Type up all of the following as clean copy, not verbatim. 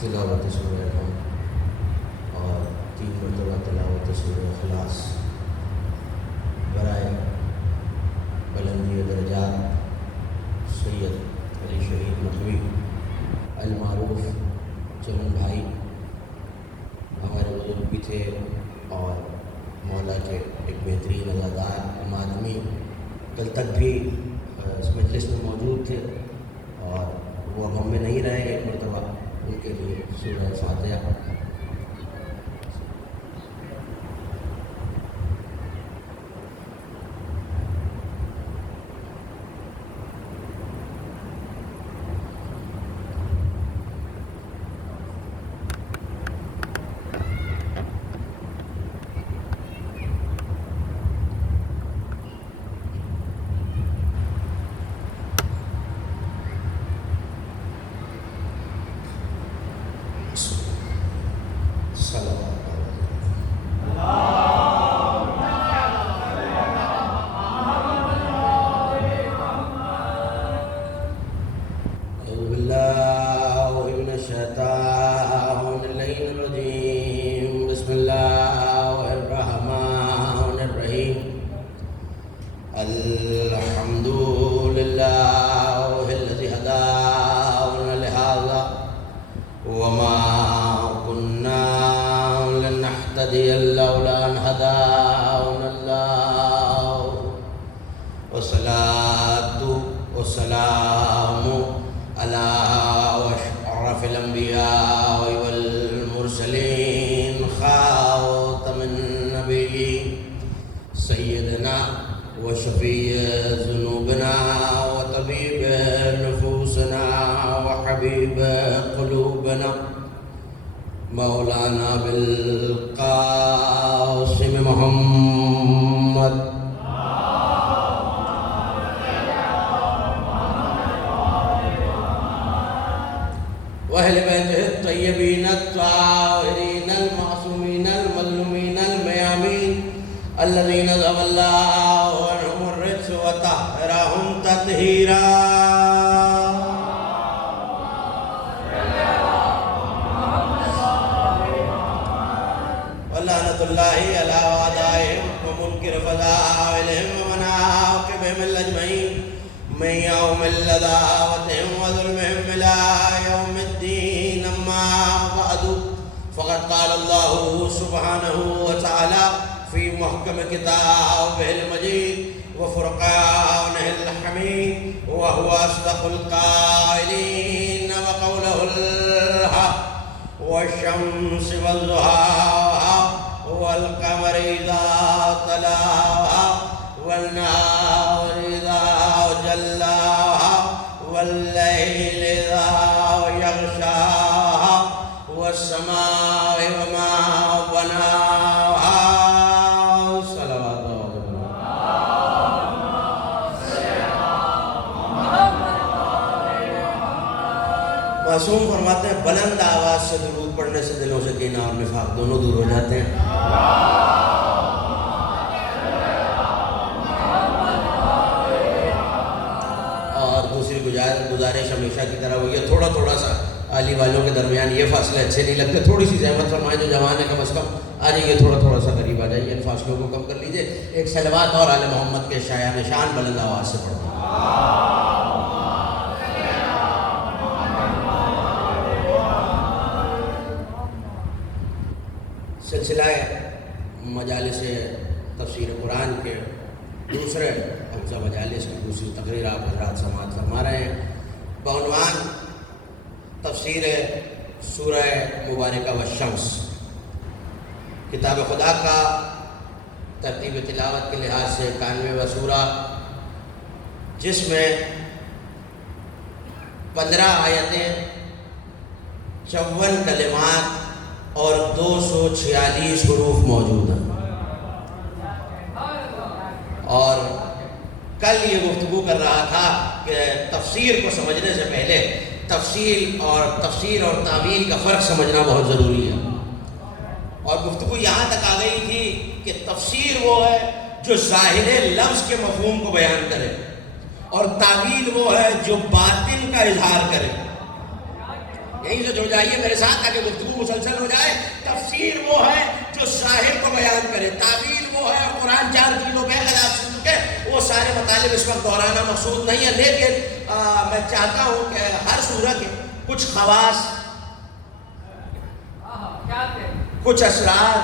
تلاوت سورہ الحمد اور 3 مرتبہ تلاوت سورہ اخلاص برائے بلندی درجات سید علی شہید مخوی المعروف چمن بھائی ہمارے بزرگ بھی تھے اور مولا کے ایک بہترین ادادار آدمی کل تک بھی اس مجلس میں موجود تھے اور وہ اب ہم میں نہیں رہے. ایک مرتبہ ان کے لیے سورہ فاتحہ. مولانا بالقاسم محمد وأهل بيته الطيبين الطاهرين المعصومين المظلومين الميامين الذين ذهب الله عنهم الرجس وطهرهم تطهيرا. اللہ علی وعدائهم ومنکر فضائلهم ومن عاقبهم الاجمعین من یوم العداوتهم وظلمهم الى یوم الدین. اما بعد فقد قال اللہ سبحانہ وتعالی فی محکم کتابہ المجید وفرقانہ الحمید وهو اصدق القائلین وقولہ الحق والشمس والضحى والقمر إذا طلاها والنهار إذا جلاها والليل إذا يغشاها والسماء وما بناها. صلوات معصوم فرماتے ہیں بلند آواز سے درود پڑھنے سے دلوں سے کینہ اور نفاق دونوں دور ہو جاتے ہیں. اور دوسری گزارش ہمیشہ کی طرح وہ یہ تھوڑا سا عالی والوں کے درمیان یہ فاصلے اچھے نہیں لگتے. تھوڑی سی زحمت فرمائیں جو جوان ہے کم از کم آ جائیے تھوڑا سا قریب آ جائیے. ان فاصلوں کو کم کر لیجئے. ایک صلوات اور آل محمد کے شایان شان بلند آواز سے پڑھیں. سلسلہ مجالس تفسیر قرآن کے دوسرے حفظہ مجالس کی دوسری تقریر آپ حضرات سماعت فرما رہے ہیں بعنوان تفسیر سورہ مبارکہ والشمس. کتاب خدا کا ترتیب تلاوت کے لحاظ سے 91واں سورہ جس میں 15 آیتیں 54 کلمات اور 246 حروف موجود ہیں. اور کل یہ گفتگو کر رہا تھا کہ تفسیر کو سمجھنے سے پہلے تفسیر اور تعویل کا فرق سمجھنا بہت ضروری ہے. اور گفتگو یہاں تک آ گئی تھی کہ تفسیر وہ ہے جو ظاہر لفظ کے مفہوم کو بیان کرے اور تعویل وہ ہے جو باطن کا اظہار کرے. یہیں سے جڑ جائیے میرے ساتھ تاکہ گفتگو مسلسل ہو جائے. تفسیر وہ ہے جو ظاہر کو بیان کرے, تعویل وہ ہے, اور قرآن 4 چیزوں پہ اگر آپ سن کے وہ سارے مطالب اس وقت دہرانا مقصود نہیں ہے, لیکن میں چاہتا ہوں کہ ہر سورہ کے کچھ خواص, کچھ اسرار,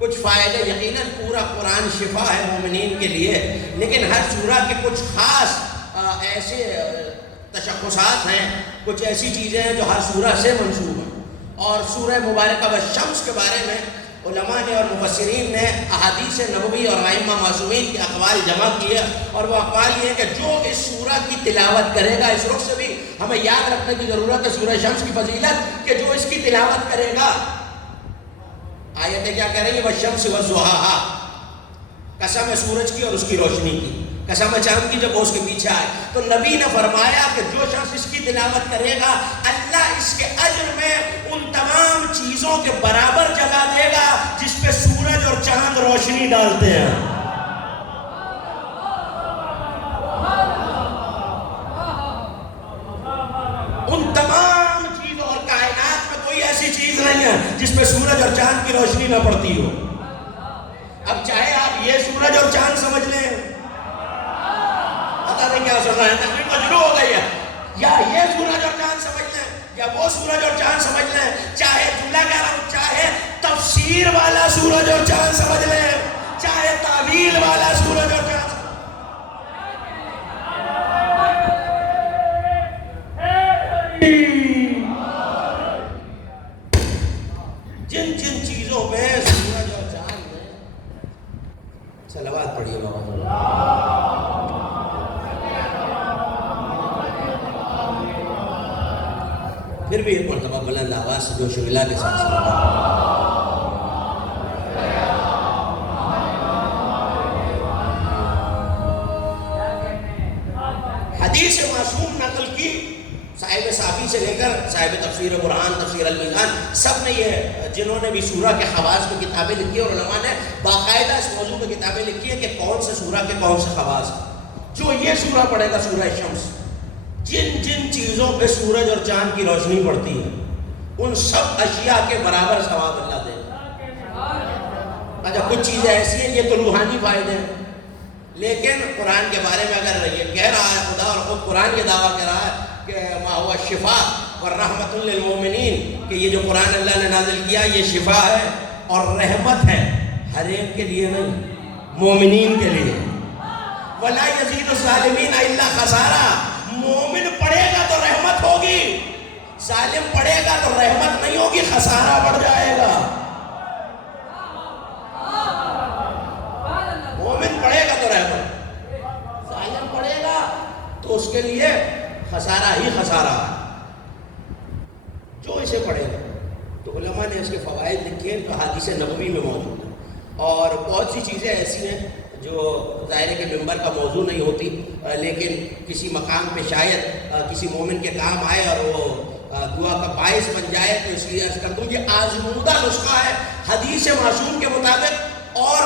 کچھ فائدے, یقیناً پورا قرآن شفا ہے مومنین کے لیے, لیکن ہر سورہ کے کچھ خاص ایسے تشخصات ہیں, کچھ ایسی چیزیں ہیں جو ہر سورہ سے منسوب ہیں. اور سورہ مبارکہ والشمس کے بارے میں علماء نے اور مفسرین نے احادیث نبوی اور ائمہ معصومین کے اقوال جمع کیے, اور وہ اقوال یہ ہیں کہ جو اس سورہ کی تلاوت کرے گا, اس رخ سے بھی ہمیں یاد رکھنے کی ضرورت ہے سورہ شمس کی فضیلت, کہ جو اس کی تلاوت کرے گا, آیتیں کیا کہہ رہی ہیں, والشمس وضحاہا, قسم ہے سورج کی اور اس کی روشنی کی, قسم ہے چاند کی جب وہ اس کے پیچھے آئے. تو نبی نے فرمایا کہ جو شخص اس کی تلاوت کرے گا اللہ اس کے اجر میں ان تمام چیزوں کے برابر جگہ دے گا جس پہ سورج اور چاند روشنی ڈالتے ہیں. ان تمام چیزوں اور کائنات میں کوئی ایسی چیز نہیں ہے جس پہ سورج اور چاند کی روشنی نہ پڑتی ہو. اب چاہے آپ یہ سورج اور چاند سمجھ لیں, پتہ نہیں کیا سن رہے ہیں, تقریب مجروح ہو گئی ہے, یا یہ سورج اور چاند سمجھ لیں یا وہ سورج اور چاند سمجھ لیں, چاہے جملہ کہہ رہا ہوں, چاہے تفسیر والا سورج اور چاند سمجھ لیں, چاہے تعویل والا سورج اور چاند. جن جن چیزوں پہ سورج اور چاند میں صلوات پڑھیے بابا, پھر بھی ایک مرتبہ بلند آواز سے جوش و گلا کے ساتھ حدیث معصوم نقل کی, صاحب صافی سے لے کر صاحب تفسیر قرآن, تفسیر المیزان, سب نے یہ جنہوں نے بھی سورہ کے خواص پہ کتابیں لکھی, اور علماء نے باقاعدہ اس موضوع پہ کتابیں لکھی ہیں کہ کون سے سورہ کے کون سے خواص. جو یہ سورہ پڑھے گا سورہ شمس, جن جن چیزوں پہ سورج اور چاند کی روشنی پڑتی ہے ان سب اشیاء کے برابر ثواب اللہ دے گا. اچھا کچھ چیزیں ایسی ہیں, یہ تو روحانی فائدے ہیں, لیکن قرآن کے بارے میں اگر یہ کہہ رہا ہے خدا, اور خود قرآن یہ دعویٰ کہہ رہا ہے کہ ما ہوا شفا والرحمۃ للمؤمنین, کہ یہ جو قرآن اللہ نے نازل کیا یہ شفا ہے اور رحمت ہے, ہر ایک کے لیے نہیں, مومنین کے لیے. ولا یزید الظالمین الا خسارا, مومن پڑھے گا تو رحمت ہوگی, ظالم پڑھے گا تو رحمت نہیں ہوگی, خسارہ بڑھ جائے گا. مومن پڑھے گا تو رحمت, ظالم پڑھے گا تو اس کے لیے خسارہ ہی خسارہ ہے. جو اسے پڑھے گا, تو علماء نے اس کے فوائد لکھے جو حدیث نبوی میں موجود ہیں, اور بہت سی چیزیں ایسی ہیں جو ظاہر کے ممبر کا موضوع نہیں ہوتی, لیکن کسی مقام پہ شاید کسی مومن کے کام آئے اور وہ دعا کا باعث بن جائے, تو اس لیے عرض کر دوں یہ آزمودہ نسخہ ہے حدیث معصوم کے مطابق اور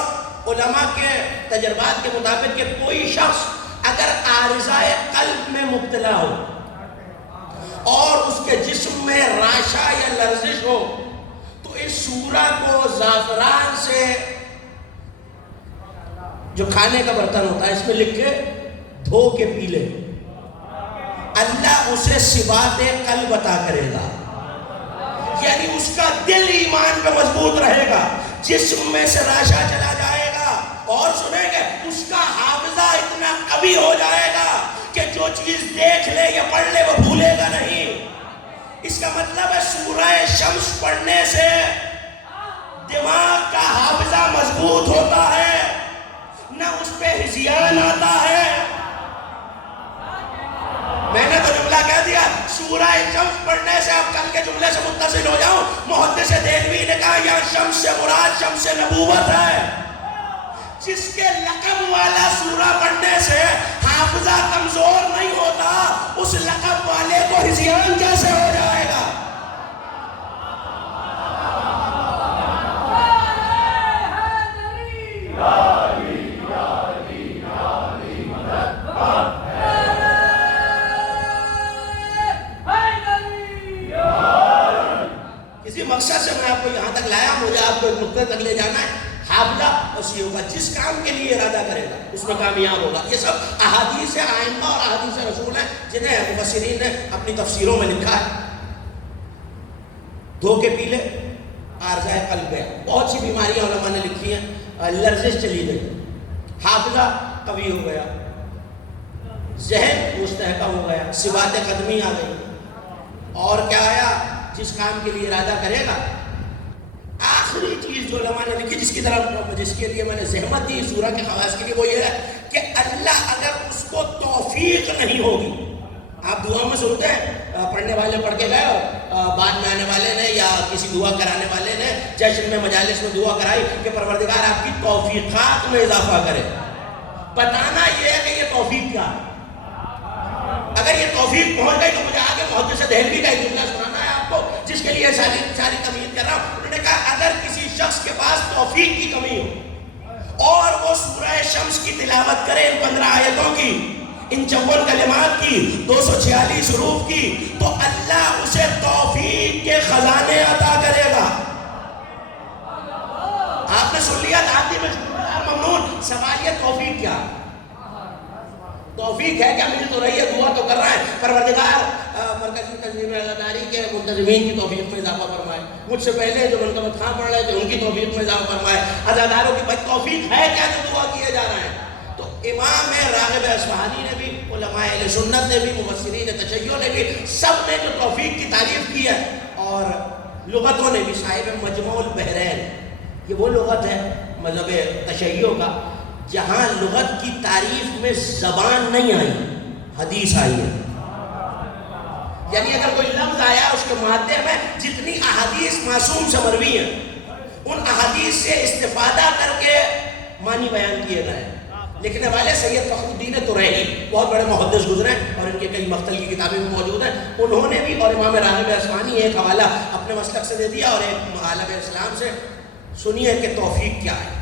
علماء کے تجربات کے مطابق, کہ کوئی شخص اگر عارضہ قلب میں مبتلا ہو اور اس کے جسم میں راشا یا لرزش ہو, تو اس سورہ کو زعفران سے, جو کھانے کا برتن ہوتا ہے, اس میں لکھ کے دھو کے پی لے, اللہ اسے ثبات قلب عطا کرے گا. یعنی اس کا دل ایمان پہ مضبوط رہے گا, جسم میں سے راشا چلا جائے گا, اور سنیں گے اس کا حافظہ اتنا قوی ہو جائے گا کہ جو چیز دیکھ لے یا پڑھ لے وہ بھولے گا نہیں. اس کا مطلب ہے سورہ شمس پڑھنے سے دماغ کا حافظہ مضبوط ہوتا ہے, نہ اس پہ ہذیان آتا ہے. میں نے تو جملہ کہہ دیا, سورہ شمس پڑھنے سے, اب کل کے جملے سے متصل ہو جاؤں, محدث دہلوی نے کہا یا شمس سے مراد شمس نبوت ہے. جس کے لقب والا سورہ پڑھنے سے حافظہ کمزور نہیں ہوتا, اس لقب والے کو ہذیان کیسے ہو جائے گا؟ اسی مقصد سے میں آپ کو یہاں تک لایا. مجھے آپ کو ایک نقطے تک لے جانا ہے. حافظہ وسیع ہوگا، جس کام کے لیے ارادہ کرے گا اس میں کامیاب ہوگا. یہ سب احادیث ائمہ اور احادیث رسول ہیں جنہیں مفسرین نے اپنی تفسیروں میں لکھا ہے. دھوکے پی لے، عارضہ قلب گیا. بہت سی بیماریاں علماء نے لکھی ہیں. لرزش چلی گئی، حافظہ قوی ہو گیا، ذہن مستحکم ہو گیا، ثبات قدمی آ گئی. اور کیا آیا؟ جس کام کے لیے ارادہ کرے گا. آخری چیز جو علماء نے لکھی، جس کے لیے میں نے زحمت دی سورہ کے خواص کے لیے، وہ یہ ہے کہ اللہ اگر اس کو توفیق نہیں ہوگی. آپ دعا میں سنتے ہیں پڑھنے والے پڑھ کے گئے اور بعد میں آنے والے نے یا کسی دعا کرانے والے نے جشن میں مجالس میں دعا کرائی کہ پروردگار آپ کی توفیقات میں اضافہ کرے. بتانا یہ ہے کہ یہ توفیق کیا ہے. اگر یہ توفیق پہنچ گئی تو مجھے آگے محدث دہلوی کا ایک جملہ سنانا ہے آپ کو، جس کے لیے ساری تمہید کر رہا ہوں. انہوں نے کہا اگر کسی شخص کے پاس توفیق کی کمی ہو اور وہ سورہ شمس کی تلاوت کرے ان 15 آیتوں کی، ان 54 کلمات کی، 246 حروف کی، تو اللہ اسے توفیق کے خزانے عطا کرے گا. آپ نے سن لیا دھاتی میں ممنون. سوال یہ توفیق کیا؟ توفیق ہے کیا؟ مل تو رہی ہے، دعا تو کر رہا ہے پروردگار مرکزی تنظیم عزاداری کے منتظمین کی توفیق میں اضافہ فرمائے. مجھ سے پہلے جو منتمت خان پڑھ رہے تھے ان کی توفیق میں اضافہ فرمائے. عزاداروں کی توفیق ہے کیا جو دعا کیے جا رہے ہیں؟ تو امام راغب اصفہانی نے بھی، علماء اہل سنت نے بھی، مفسرین تشیع نے بھی، سب نے جو توفیق کی تعریف کی ہے، اور لغتوں نے بھی. صاحب مجموع البحرین، یہ وہ لغت ہے مذہب تشیع کا جہاں لغت کی تعریف میں زبان نہیں آئی، حدیث آئی ہے. یعنی اگر کوئی لفظ آیا اس کے مادے میں جتنی احادیث معصوم سے مروی ہیں ان احادیث سے استفادہ کر کے معنی بیان کیے گئے. لکھنے والے سید فخر الدین ترینی بہت بڑے محدث گزرے اور ان کے کئی مختل کی کتابیں بھی موجود ہیں. انہوں نے بھی، اور امام راغب اصفہانی، ایک حوالہ اپنے مسلک سے دے دیا اور ایک عالم اسلام سے. سنیے کہ توفیق کیا ہے.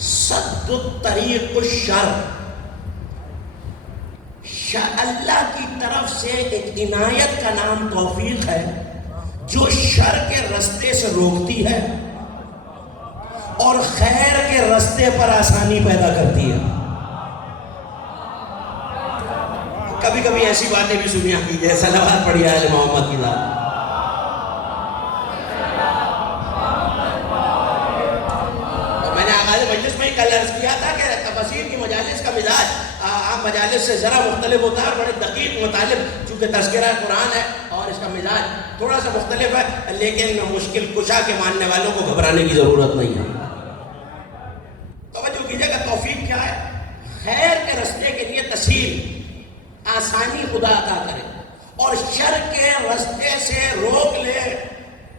سد الطریق الشر، اللہ کی طرف سے ایک عنایت کا نام توفیق ہے جو شر کے رستے سے روکتی ہے اور خیر کے رستے پر آسانی پیدا کرتی ہے. کبھی کبھی ایسی باتیں بھی سنیا کیجیے. صلوات پڑھیے آل محمد کی ذات. مجلس میں کل عرض کیا تھا کہ تفاسیر کی مجالس کا مزاج عام مجالس سے ذرا مختلف ہوتا ہے اور بڑے دقیق مطالب، چونکہ تذکرہ قرآن ہے اور اس کا مزاج تھوڑا سا مختلف ہے، لیکن مشکل کشا کے ماننے والوں کو گھبرانے کی ضرورت نہیں ہے. توجہ کیجیے گا توفیق کیا ہے. خیر کے رستے کے لیے تسہیل، آسانی خدا عطا کرے اور شر کے رستے سے روک لے،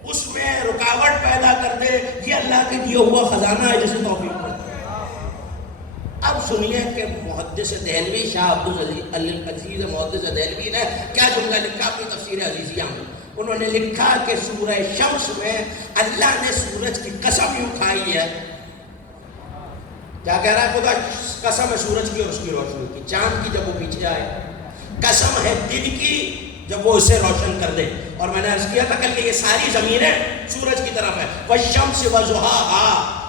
اس میں رکاوٹ پیدا کر دے. یہ اللہ کے دیا ہوا خزانہ ہے جسے توفیق کرتے ہیں. اب سنیے کہ محدث دہلوی، شاہ عبدالعزیز محدث دہلوی نے کیا جملہ لکھا اپنی تفسیر عزیزیہ میں. انہوں نے لکھا کہ سورہ شمس میں اللہ نے سورج کی قسم یوں کھائی ہے. کیا کہہ رہا ہے خدا؟ قسم ہے سورج کی اور اس کی روشنی کی، چاند کی جب وہ پیچھے آئے، قسم ہے دن کی جب وہ اسے روشن کر دے. اور میں نے عرض کیا تھا کل کہ یہ ساری زمینیں سورج کی طرف ہے. والشمس وضحاها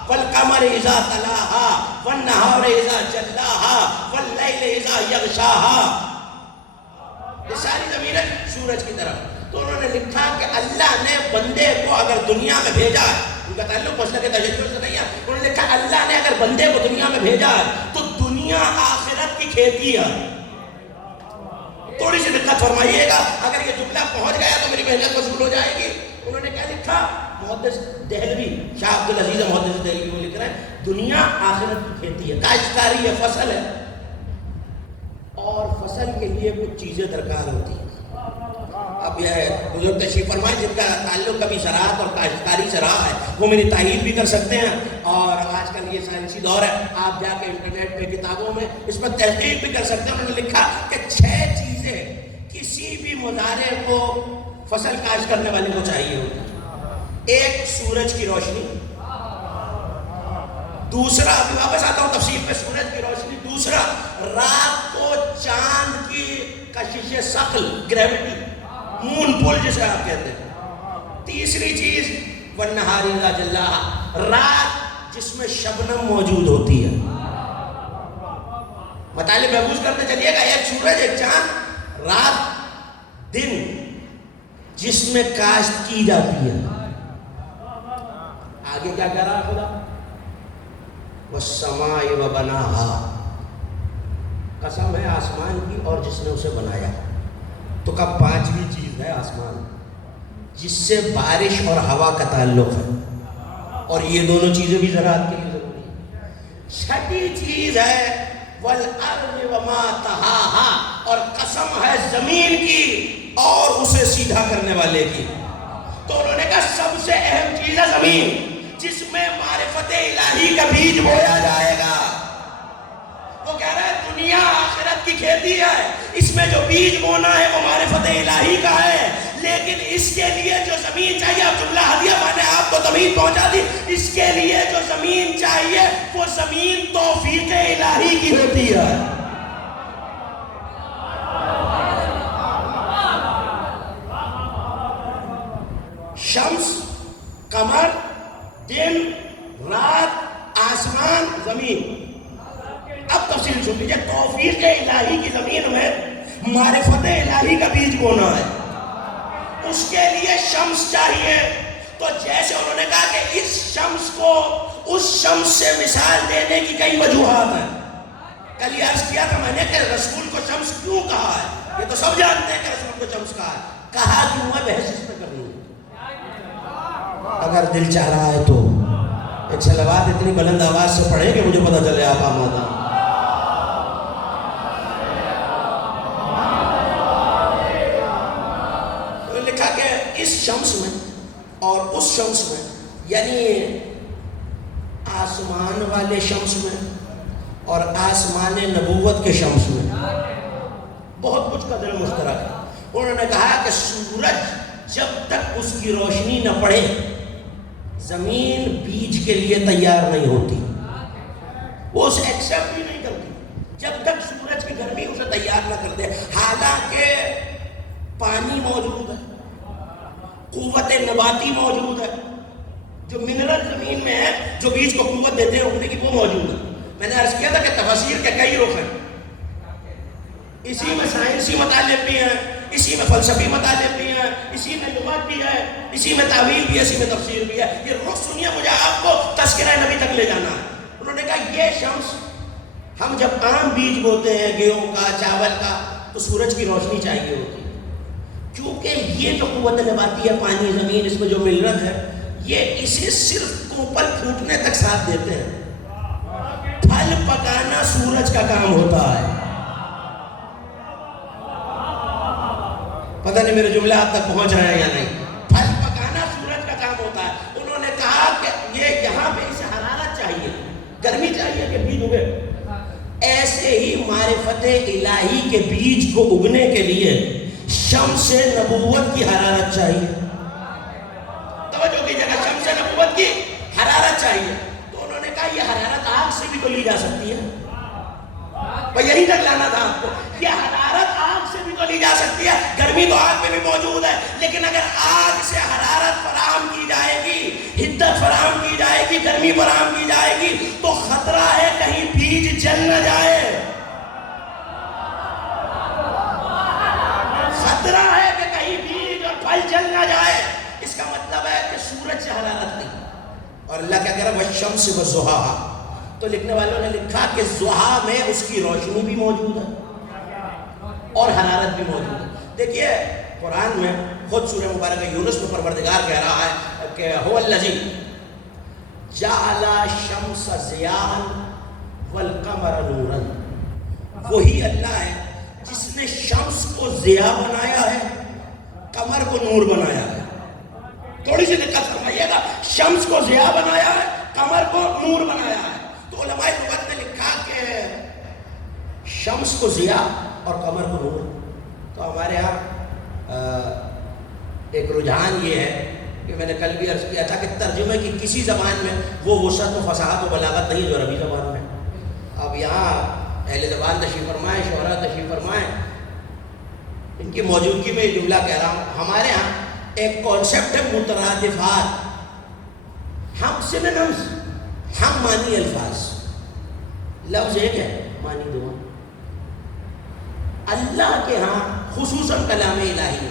والقمر اذا تلاها والنهار اذا جلاها واللیل اذا یغشاها، یہ ساری زمینیں سورج کی طرف. تو انہوں نے لکھا کہ اللہ نے بندے کو اگر دنیا میں بھیجا ہے، ان کا تعلق مسلک تشیع سے نہیں ہے، انہوں نے لکھا اللہ نے اگر بندے کو دنیا میں بھیجا ہے تو دنیا آخرت کی کھیتی ہے. تھوڑی سی دقت فرمائیے گا، اگر یہ جملہ پہنچ گیا تو میری محنت وصول ہو جائے گی. انہوں نے کیا لکھا؟ محدث دہلوی، شاہ عبدالعزیز محدث دہلوی وہ لکھ رہے ہیں دنیا آخرت کی کھیتی ہے، کاشتکاری ہے، فصل ہے، اور فصل کے لیے کچھ چیزیں درکار ہوتی ہیں. اب یہ بزرگ تشریف فرمائیں جن کا تعلق کبھی زراعت اور کاشتکاری سے رہا ہے وہ میری تائید بھی کر سکتے ہیں. اور آج کل یہ سائنسی دور ہے، آپ جا کے انٹرنیٹ پہ کتابوں میں اس پر تحقیق بھی کر سکتے ہیں. انہوں نے لکھا کہ 6 چیزیں کسی بھی مزارع کو، فصل کاشت کرنے والے کو چاہیے ہوتی ہے. ایک سورج کی روشنی، دوسرا، ابھی واپس آتا ہوں تفصیل پہ، سورج کی روشنی. دوسرا، رات کو چاند کی کشش ثقل، گریوٹی، مون پل جسے آپ کہتے ہیں. تیسری چیز والنہار اذا جلاہا، رات جس میں شبنم موجود ہوتی ہے. مطالب محفوظ کرتے چلیے گا. ایک سورج، ایک چاند، رات، دن جس میں کاشت کی جاتی ہے. آگے کیا کہہ رہا ہے خدا؟ والسماء وبناہا، قسم ہے آسمان کی اور جس نے اسے بنایا. تو کب پانچویں چیز ہے آسمان، جس سے بارش اور ہوا کا تعلق ہے، اور یہ دونوں چیزیں بھی زراعت کے لیے ضروری ہیں. چھٹی چیز ہے والارض وما طحاہا، اور قسم ہے زمین کی اور اسے سیدھا کرنے والے کی. تو انہوں نے کہا سب سے اہم چیز ہے زمین، جس میں معرفت الہی کا بیج بویا جائے گا. وہ کہہ رہا ہے دنیا آخرت کی کھیتی ہے، اس میں جو بیج بونا ہے وہ معرفت الہی کا ہے، لیکن اس کے لیے جو زمین چاہیے، اب جملہ ہدیہ میں نے آپ کو زمین پہنچا دی، اس کے لیے جو زمین چاہیے وہ زمین توفیق الہی کی ہوتی ہے. شمس، قمر، دن، رات، آسمان، زمین. اب تفصیل سن لیجیے. توفیق الہی کی زمین میں معرفت الہی کا بیج بونا ہے، اس کے لیے شمس چاہیے. تو جیسے انہوں نے کہا کہ اس شمس کو اس شمس سے مثال دینے کی کئی وجوہات ہیں. کل یہ عرض کیا تھا میں نے کہ رسول کو شمس کیوں کہا ہے، یہ تو سب جانتے ہیں کہ رسول کو شمس کہا ہے. کہا کیوں ہے، بحث اس پہ کرنی ہے. اگر دل چاہ رہا ہے تو ایک صلوات اتنی بلند آواز سے پڑھیں کہ مجھے پتہ چلے آپ آمادہ. تو لکھا کہ اس شمس میں اور اس شمس میں، یعنی آسمان والے شمس میں اور آسمان نبوت کے شمس میں بہت کچھ قدر مشترک ہے. انہوں نے کہا کہ سورج جب تک اس کی روشنی نہ پڑے زمین بیج کے لیے تیار نہیں ہوتی، وہ اسے ایکسیپٹ بھی نہیں کرتی جب تک سورج کی گرمی اسے تیار نہ کر دے. حالانکہ پانی موجود ہے، قوت نباتی موجود ہے، جو منرل زمین میں ہے جو بیج کو قوت دیتے ہیں اگنے کی، وہ موجود ہے. میں نے عرض کیا تھا کہ تفاسیر کے کئی رخ ہیں، اسی میں سائنسی مطالب بھی ہیں، اسی میں فلسفی مطالب بھی ہیں، اسی میں لغت بھی ہے، اسی میں تعویل بھی ہے، اسی میں تفسیر بھی ہے. یہ رخ سنیے، مجھے آپ کو تذکرہ نبی تک لے جانا ہے. انہوں نے کہا یہ شمس، ہم جب عام بیج بوتے ہیں گیہوں کا، چاول کا، تو سورج کی روشنی چاہیے ہوتی ہے. کیونکہ یہ جو قوت نباتی ہے، پانی، زمین، اس میں جو منرل ہے، یہ اسے صرف کوپل پھوٹنے تک ساتھ دیتے ہیں. پھل پکانا سورج کا کام ہوتا ہے. پتہ نہیں میرے جملے آپ تک پہنچ رہے ہیں یا نہیں. پھل پکانا سورج کا کام ہوتا ہے. انہوں نے کہا کہ یہ یہاں پہ اسے حرارت چاہیے، گرمی چاہیے کہ بیج اگے. ایسے ہی معرفت الہی کے بیج کو اگنے کے لیے شمس نبوت کی حرارت چاہیے. توجہ کیجیے گا، شمس نبوت کی حرارت چاہیے. تو انہوں نے کہا یہ حرارت آگ سے بھی تو لی جا سکتی ہے. بھئی یہی تک لانا تھا آپ کو. یہ حرارت آگ سے بھی تو لی جا سکتی ہے، گرمی تو آگ میں بھی موجود ہے، لیکن اگر آگ سے حرارت فراہم کی جائے گی، حدت فراہم کی جائے گی، گرمی فراہم کی جائے گی، تو خطرہ ہے کہیں بیج جل نہ جائے. خطرہ ہے کہ کہیں بیج اور پھل جل نہ جائے. اس کا مطلب ہے کہ سورج سے حرارت نہیں. اور اللہ کیا کہہ رہا ہے والشمس وضحاہا. تو لکھنے والوں نے لکھا کہ ضحا میں اس کی روشنی بھی موجود ہے اور حرارت بھی موجود ہے. دیکھیے قرآن میں خود سورہ مبارکہ یونس میں پروردگار کہہ رہا ہے کہ هو الذی جعل الشمس ضیاء والقمر نورا. وہی اللہ ہے جس نے شمس کو ضیاء بنایا ہے، قمر کو نور بنایا ہے. تھوڑی سی دقت فرمائیے گا، شمس کو ضیاء بنایا ہے، قمر کو نور بنایا ہے. تو علماء لغت نے لکھا کہ شمس کو ضیاء اور قمر کو نور. تو ہمارے ہاں ایک رجحان یہ ہے کہ میں نے کل بھی عرض کیا تھا کہ ترجمے کی کسی زبان میں وہ وسعت و فصاحت و بلاغت نہیں جو عربی زبان میں. اب یہاں اہل زبان تشریف فرمائیں، شعراء تشریف فرمائیں، ان کی موجودگی میں یہ جملہ کہہ رہا ہوں. ہمارے ہاں ایک کانسیپٹ ہے مترادفات، ہم سینونیمز، ہم معنی الفاظ، لفظ ایک ہے معنی دو۔ اللہ کے ہاں خصوصاً کلام الہی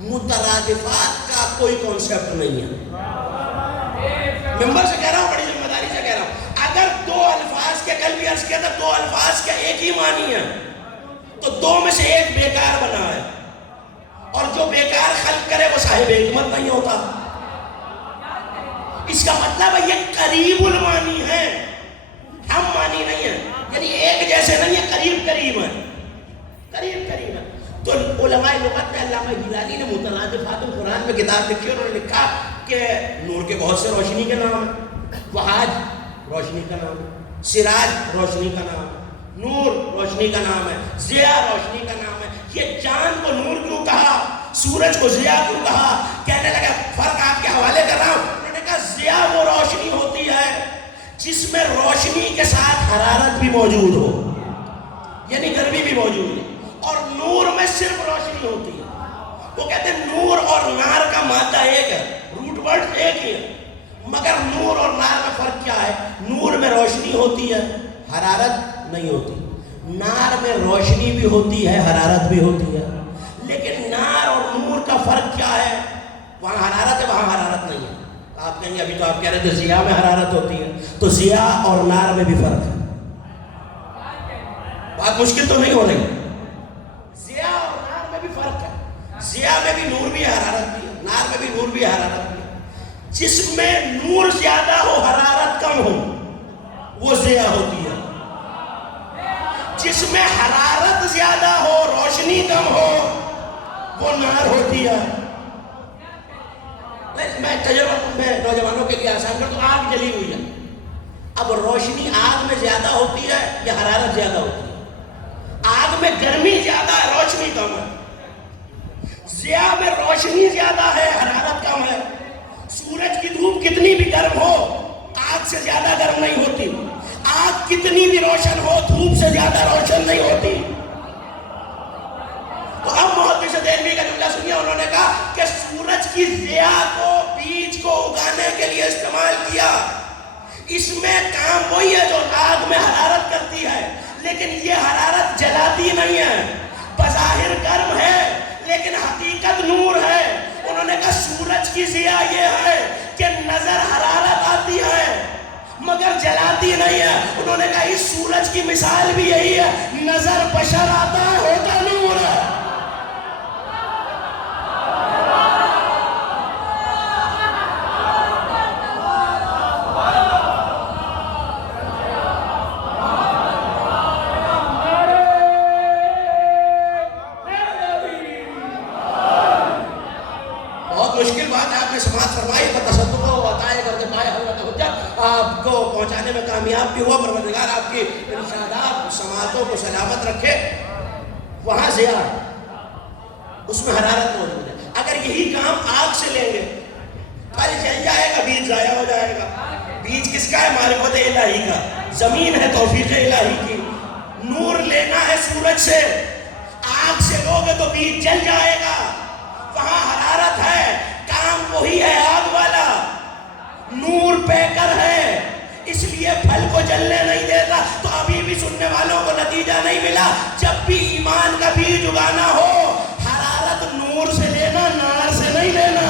مترادفات کا کوئی کانسیپٹ نہیں ہے۔ ممبر سے کہہ رہا ہوں، بڑی ذمہ داری سے کہہ رہا ہوں، اگر دو الفاظ کے، کل بھی عرض کیا تھا، دو الفاظ کا ایک ہی معنی ہے تو دو میں سے ایک بیکار بنا ہے، اور جو بیکار خلق کرے وہ صاحب حکمت نہیں ہوتا۔ اس کا مطلب ہے یہ قریب المانی ہے، ہم مانی نہیں ہے، یعنی ایک جیسے نہیں ہے، قریب قریب ہے، قریب قریب ہے۔ تو علماء لغت میں علامہ گیلانی نے مترادفات القرآن میں کتاب لکھی، انہوں نے لکھا کہ نور کے بہت سے روشنی کے نام ہیں، وہاج روشنی کا نام ہے، سراج روشنی کا نام ہے، نور روشنی کا نام ہے، ضیاء روشنی کا نام ہے۔ یہ چاند کو نور کیوں کہا، سورج کو ضیاء کیوں کہا؟ کہنے لگا فرق آپ کے حوالے کر رہا ہوں، انہوں نے کہا ضیاء وہ روشنی ہوتی ہے جس میں روشنی کے ساتھ حرارت بھی موجود ہو، یعنی گرمی بھی موجود ہے، اور نور میں صرف روشنی ہوتی ہے۔ وہ کہتے ہیں نور اور نار کا مادہ ایک ہے، روٹ ورڈ ایک ہی ہے، مگر نور اور نار کا فرق کیا ہے؟ نور میں روشنی ہوتی ہے، حرارت نہیں ہوتی، نار میں روشنی بھی ہوتی ہے، حرارت بھی ہوتی ہے، لیکن نار اور نور کا فرق کیا ہے؟ وہاں حرارت ہے، وہاں حرارت نہیں ہے۔ آپ کہیں گے ابھی تو آپ کہہ رہے تھے ضیاء میں حرارت ہوتی ہے، تو ضیاء اور نار میں بھی فرق ہے، بات مشکل تو نہیں ہو رہی، ضیاء اور نار میں بھی فرق ہے، ضیاء میں بھی نور بھی ہے، حرارت بھی ہے، نار میں بھی نور بھی ہے، حرارت بھی ہے۔ جس میں نور زیادہ ہو حرارت کم ہو وہ ضیاء ہوتی ہے، جس میں حرارت زیادہ ہو روشنی کم ہو وہ نار ہوتی ہے۔ میں تجربہ میں نوجوانوں کے لیے آسان کر دوں، آگ جلی ہوئی ہے، اب روشنی آگ میں زیادہ ہوتی ہے یا حرارت زیادہ ہوتی ہے؟ آگ میں گرمی زیادہ ہے، روشنی کم ہے، ضیاء میں روشنی زیادہ ہے، حرارت کم ہے۔ سورج کی دھوپ کتنی بھی گرم ہو آگ سے زیادہ گرم نہیں ہوتی، آگ کتنی بھی روشن ہو دھوپ سے زیادہ روشن نہیں ہوتی۔ تو اب محدث دہلوی کا جملہ سنیے، انہوں نے کہا کہ سورج کی ضیاء کو بیج کو اگانے کے لیے استعمال کیا، اس میں کام وہی ہے جو آگ میں حرارت کرتی ہے، لیکن یہ حرارت جلاتی نہیں ہے، بظاہر گرم ہے لیکن حقیقت نور ہے۔ انہوں نے کہا سورج کی ضیاء یہ ہے کہ نظر حرارت آتی ہے مگر جلاتی نہیں ہے۔ انہوں نے کہا اس سورج کی مثال بھی یہی ہے، نظر بشر آتا ہے ہوتا نور ہے۔ مشکل بات ہے، آپ نے سماعت فرمائی، تصدق و عطائے کرتے پائے حضرت حجت، آپ کو پہنچانے میں کامیاب بھی ہوا، پروردگار آپ کی ارشادات سماعتوں کو سلامت رکھے۔ وہاں ضیاء ہے، اس میں حرارت موجود ہے۔ اگر یہی کام آگ سے لیں گے پھل جل جائے گا، بیج ضائع ہو جائے گا۔ بیج کس کا ہے؟ معرفت الہی کا، زمین ہے توفیق الہی کی۔ نور لینا ہے سورج سے، آگ سے لوگے تو بیج جل جائے گا، وہاں حرارت ہے، کام وہی ہے آگ والا، نور پیکر ہے، اس لیے پھل کو جلنے نہیں دیتا۔ تو ابھی بھی سننے والوں کو نتیجہ نہیں ملا، جب بھی ایمان کا بیج اگانا ہو حرارت نور سے لینا، نار سے نہیں لینا۔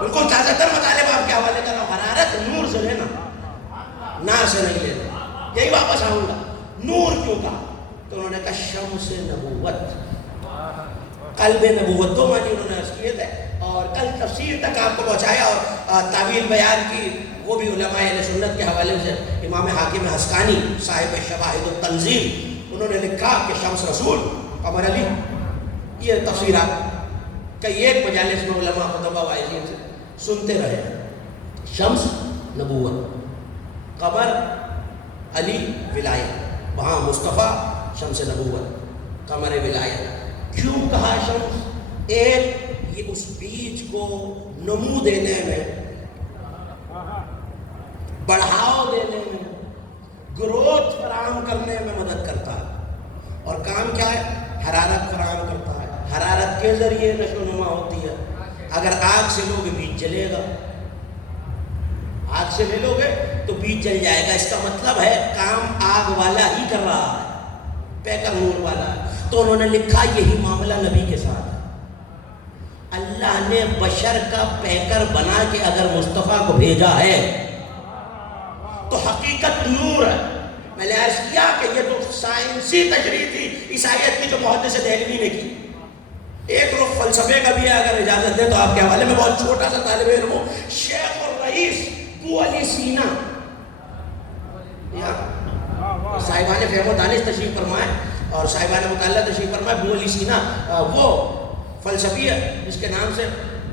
بالکل تازہ تر مطالب آپ کے حوالے کر رہا ہوں، حرارت نور سے لینا، نار سے نہیں لینا۔ یہی واپس آؤں گا، نور کیوں کہا؟ تو انہوں نے کہا شمس نبوت، قلب نبوت، دو معنی انہوں نے عرض کیے تھے، اور کل تفسیر تک آپ کو پہنچایا اور تعویل بیان کی، وہ بھی علماء اہل سنت کے حوالے سے۔ امام حاکم حسقانی صاحب شواہد التنزیل، انہوں نے لکھا کہ شمس رسول، قمر علی، یہ تفسیرات کئی ایک مجالس میں علماء خطبہ وائزین سے سنتے رہے۔ شمس نبوت، قمر علی ولایت، وہاں مصطفیٰ شمس نبوت، قمر ولایت۔ کیوں کہا شمس؟ ایک یہ اس بیج کو نمو دینے میں، بڑھاؤ دینے میں، گروتھ فراہم کرنے میں مدد کیا ہے؟ حرارت فراہم کرتا ہے، حرارت کے ذریعے نشو و نما ہوتی ہے۔ اگر آگ سے لوگے بیج جلے گا، آگ سے لے لو گے تو بیج جل جائے گا۔ اس کا مطلب ہے کام آگ والا ہی کر رہا ہے، پیکر نور والا ہے۔ تو انہوں نے لکھا یہی معاملہ نبی کے ساتھ ہے۔ اللہ نے بشر کا پیکر بنا کے اگر مصطفیٰ کو بھیجا ہے تو حقیقت نور ہے۔ میں نے عرض کیا کہ یہ تو سائنسی تشریح تھی اس آیت کی جو محدث دہلوی نے کی۔ ایک رخ فلسفے کا بھی ہے، اگر اجازت دیں تو آپ کے حوالے میں بہت چھوٹا سا طالب علم ہوں، شیخ الرئیس ابو علی سینا، صاحبان فہم و دانش تشریف فرمائے اور صاحبان مطالعہ تشریف فرمائے۔ ابو علی سینا وہ فلسفی ہے جس کے نام سے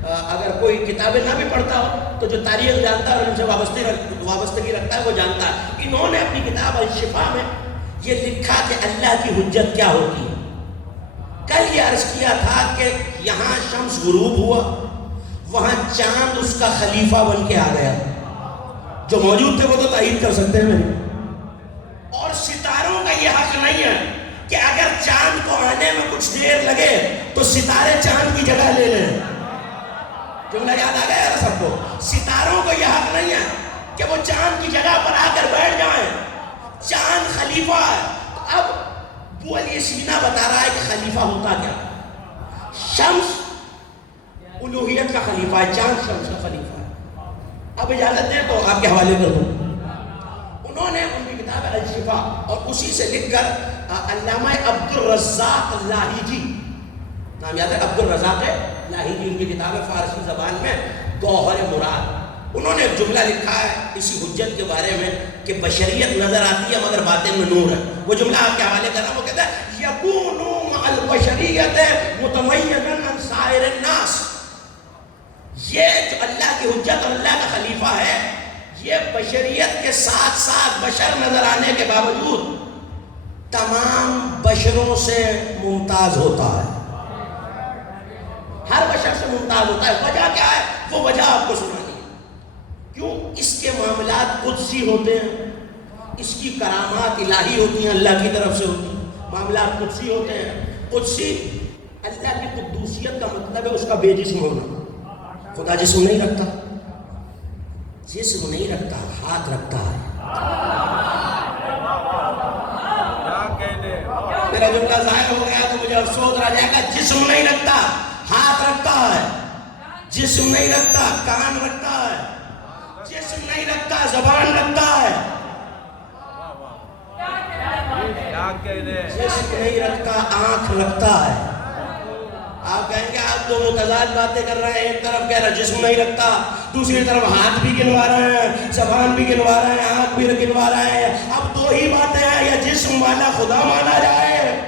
اگر کوئی کتابیں نہ بھی پڑھتا ہو تو جو تاریخ جانتا ہے اور ان سے وابستگی رکھتا ہے وہ جانتا ہے۔ انہوں نے اپنی کتاب الشفا میں یہ لکھا کہ اللہ کی حجت کیا ہوتی ہے۔ کل یہ عرض کیا تھا کہ یہاں شمس غروب ہوا، وہاں چاند اس کا خلیفہ بن کے آ گیا۔ جو موجود تھے وہ تو تائید کر سکتے ہیں میری۔ اور ستاروں کا یہ حق نہیں ہے کہ اگر چاند کو آنے میں کچھ دیر لگے تو ستارے چاند کی جگہ لے لیں۔ جملہ یاد آ گیا سب کو؟ ستاروں کو یہ حق نہیں ہے کہ وہ چاند کی جگہ پر آ کر بیٹھ جائیں۔ چاند خلیفہ ہے۔ اب ابو علی سینا بتا رہا ہے کہ خلیفہ ہوتا کیا؟ شمس الوہیت کا خلیفہ ہے، چاند شمس کا خلیفہ ہے۔ اب اجازت دیں تو آپ کے حوالے کر دوں۔ انہوں نے ان کی کتاب الشفا اور اسی سے لکھ کر علامہ عبد الرزاق لاہیجی، نام یاد ہے عبد الرزاق لاہیجی، ان کی کتاب ہے فارسی زبان میں گوہر مراد۔ انہوں نے ایک جملہ لکھا ہے اسی حجت کے بارے میں کہ بشریت نظر آتی ہے مگر باطن میں نور ہے۔ وہ جملہ آپ کے حوالے کر رہا ہوں، وہ کہتا ہے یکون مع البشریت متمیزا عن سائر الناس۔ یہ جو اللہ کی حجت اور اللہ کا خلیفہ ہے، یہ بشریت کے ساتھ ساتھ بشر نظر آنے کے باوجود تمام بشروں سے ممتاز ہوتا ہے، ہر بشر سے ممتاز ہوتا ہے۔ وجہ کیا ہے؟ وہ وجہ آپ کو سنانی ہے۔ کیوں؟ اس کے معاملات قدسی ہوتے ہیں، اس کی کرامات الہی ہوتی ہیں، اللہ کی طرف سے ہوتی ہیں، معاملات قدسی ہوتے ہیں۔ قدسی اللہ کی قدوسیت کا مطلب ہے اس کا بے جسم ہونا۔ خدا جسم نہیں رکھتا، جسم نہیں رکھتا، ہاتھ رکھتا ہے۔ میرا جملہ ظاہر ہو گیا تو مجھے افسوس رہ جائے گا۔ جسم نہیں رکھتا، ہاتھ رکھتا ہے۔ جسم نہیں رکھتا، کان رکھتا ہے۔ جسم نہیں رکھتا، زبان رکھتا ہے۔ جسم نہیں رکھتا، آنکھ رکھتا ہے۔ آپ کہیں گے آپ دو متضاد باتیں کر رہے ہیں، ایک طرف کہہ رہا جسم نہیں رکھتا، دوسری طرف ہاتھ بھی گنوا رہے ہیں، زبان بھی گنوا رہے ہیں، آنکھ بھی گنوا رہے ہیں۔ اب دو ہی باتیں ہیں، یا جسم والا خدا مانا جائے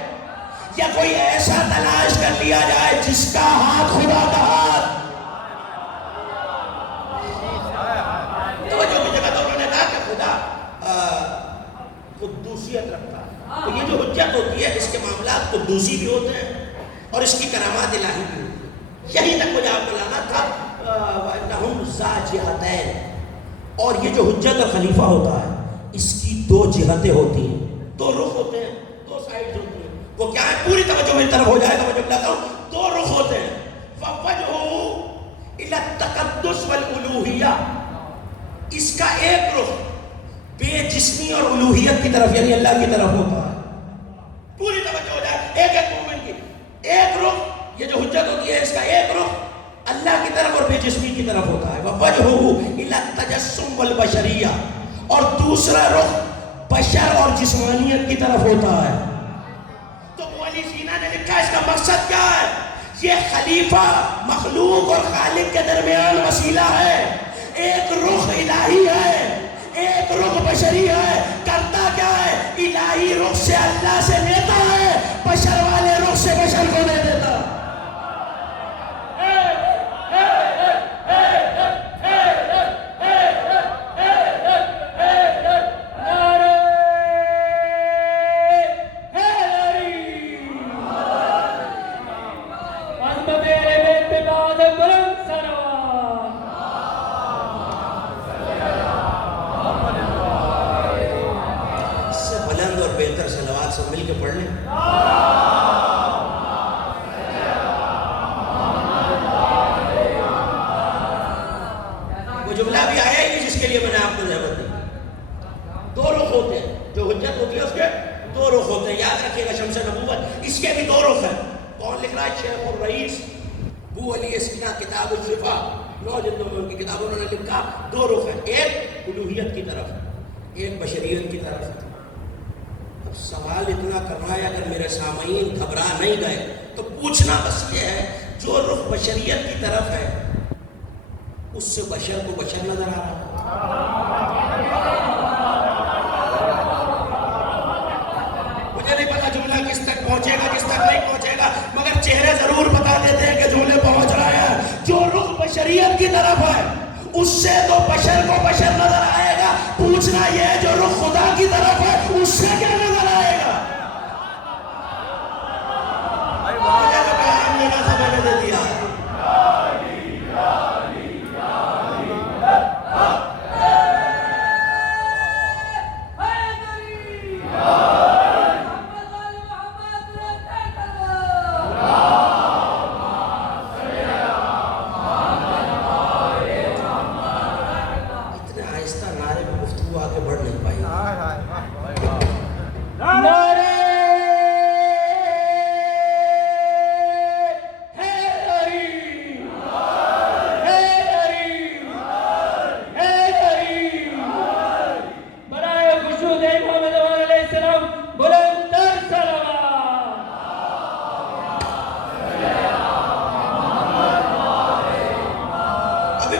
یا کوئی ایسا تلاش کر لیا جائے جس کا ہاتھ خدا کا ہاتھ۔ توجہ کی جگہ تو انہوں نے کہا کہ خدا قدوسیت رکھتا ہے۔ تو یہ جو حجت ہوتی ہے اس کے معاملات قدوسی بھی ہوتے ہیں اور اس کی کرامات الہی بھی ہوتی ہے۔ یہی تک مجھے آپ کو لانا تھا۔ وَإِنَّهُمْ زَاجِعَتَيْنِ، اور یہ جو حجت اور خلیفہ ہوتا ہے اس کی دو جہتیں ہوتی ہیں، دو رخ ہوتے ہیں، دو سائڈز ہوتی ہیں۔ وہ کیا ہے؟ پوری توجہ میری طرف ہو جائے گا، میں جب لاتا ہوں۔ دو رخ ہوتے ہیں۔ فَوَجْهُ إِلَى التَّقَدُّسِ وَالْأُلُوهِيَّةِ، اس کا ایک رخ بے جسمی اور الوہیت کی طرف یعنی اللہ کی طرف ہوتا ہے۔ پوری توجہ ہو جائے ایک ایک مومن کی۔ ایک رخ یہ جو حجت ہوتی ہے اس کا ایک رخ اللہ کی طرف اور بے جسمی کی طرف ہوتا ہے۔ وَوَجْهُهُ إِلَى التَّجَسُّمِ وَالْبَشَرِيَّةِ، اور دوسرا رخ بشر اور جسمانیت کی طرف ہوتا ہے۔ تو ابو علی سینا نے لکھا اس کا مقصد کیا ہے؟ یہ خلیفہ مخلوق اور خالق کے درمیان وسیلہ ہے۔ ایک رخ الہی ہے، ایک رخ بشری ہے۔ کرتا کیا ہے؟ الہی رخ سے اللہ سے لیتا ہے، بشر والے رخ سے بشر کو دے دیتا۔ پر صلوات سب مل کے پڑھ لیں. وہ جملہ بھی آیا ہی نہیں جس کے لیے میں نے آپ کو زحمت دی. دو رخ ہوتے ہیں، جو حجت ہوتی ہے اس کے دو رخ ہوتے ہیں. یاد رکھیے گا شمس نبوت، اس کے بھی دو رخ ہیں. کون لکھ رہا ہے؟ شیخ الرئیس ابو علی سینا کتاب الشفا، 9 جلدوں میں ان کی کتاب. انہوں نے لکھا دو رخ ہیں، ایک الوہیت کی طرف، ایک بشریت کی طرف. اب سوال اتنا کرنا ہے، اگر میرے سامعین گھبرا نہیں گئے تو پوچھنا بس یہ ہے، جو رخ بشریت کی طرف ہے اس سے بشر کو بشر نظر آ رہا ہے. مجھے نہیں پتا جملہ کس تک پہنچے گا کس تک نہیں پہنچے گا، مگر چہرے ضرور بتا دیتے ہیں کہ جملے پہنچ رہے ہیں. جو رخ بشریت کی طرف ہے اس سے تو بشر کو بشر نظر آئے گا. پوچھنا یہ ہے، جو رخ خدا کی طرف ہے اس سے کیا نظر آئے گا؟ مجھے تو کام لینا سمجھ نے دیا.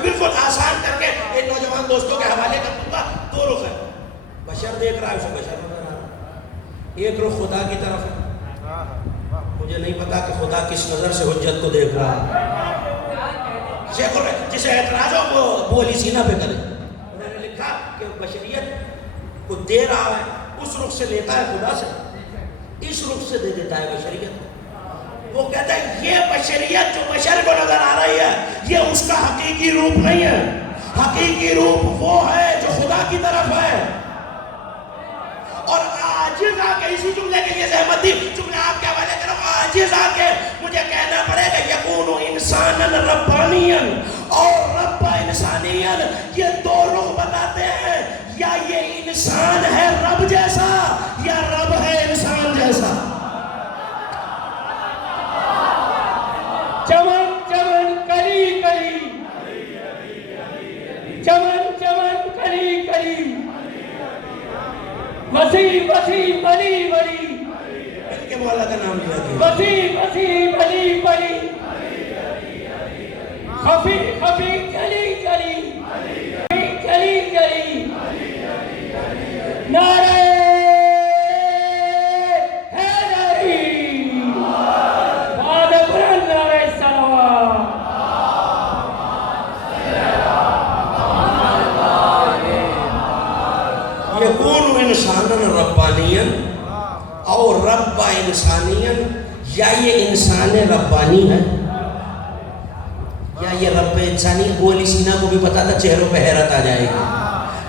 بالکل آسان کر کے ایک نوجوان دوستوں کے حوالے کر دوں گا. دو رخ ہے، بشر دیکھ رہا ہے اسے بشر نظر آ رہا ہے. ایک رخ خدا کی طرف ہے. مجھے نہیں پتا کہ خدا کس نظر سے حجت کو دیکھ رہا ہے. جسے اعتراض ہو وہ ابو علی سینا پہ کرے. انہوں نے لکھا کہ بشریت کو دے رہا ہے، اس رخ سے لیتا ہے خدا سے، اس رخ سے دے دیتا ہے بشریت. وہ کہتا ہے یہ بشریت جو بشر کو نظر آ رہی ہے یہ اس کا حقیقی روپ نہیں ہے. حقیقی روپ وہ ہے جو خدا کی طرف ہے. اور عاجز آ کے اسی جملے کے لیے زحمت دی، جملہ آپ کے حوالے کرو. عاجز آ کے مجھے کہنا پڑے گا یکون انسانا ربانیا اور رب انسانیا. یہ دو رخ بتاتے ہیں، یا یہ انسان ہے رب جیسا یا رب ہے انسان جیسا. چمن چمن کلی کلی، چمن چمن کلی کلی، وسیع وسیع بلی بلی، ان کے مولا کا نام لیا گیا. وسیع وسیع بلی بلی، خفی خفی چلی چلی، چلی چلی، نعرہ یکون انسانا ربانیا اور رب انسانیا. یا یہ انسان ربانی ہے یا یہ رب انسانی. ابو علی سینا کو بھی پتا تھا چہروں پہ حیرت آ جائے گی،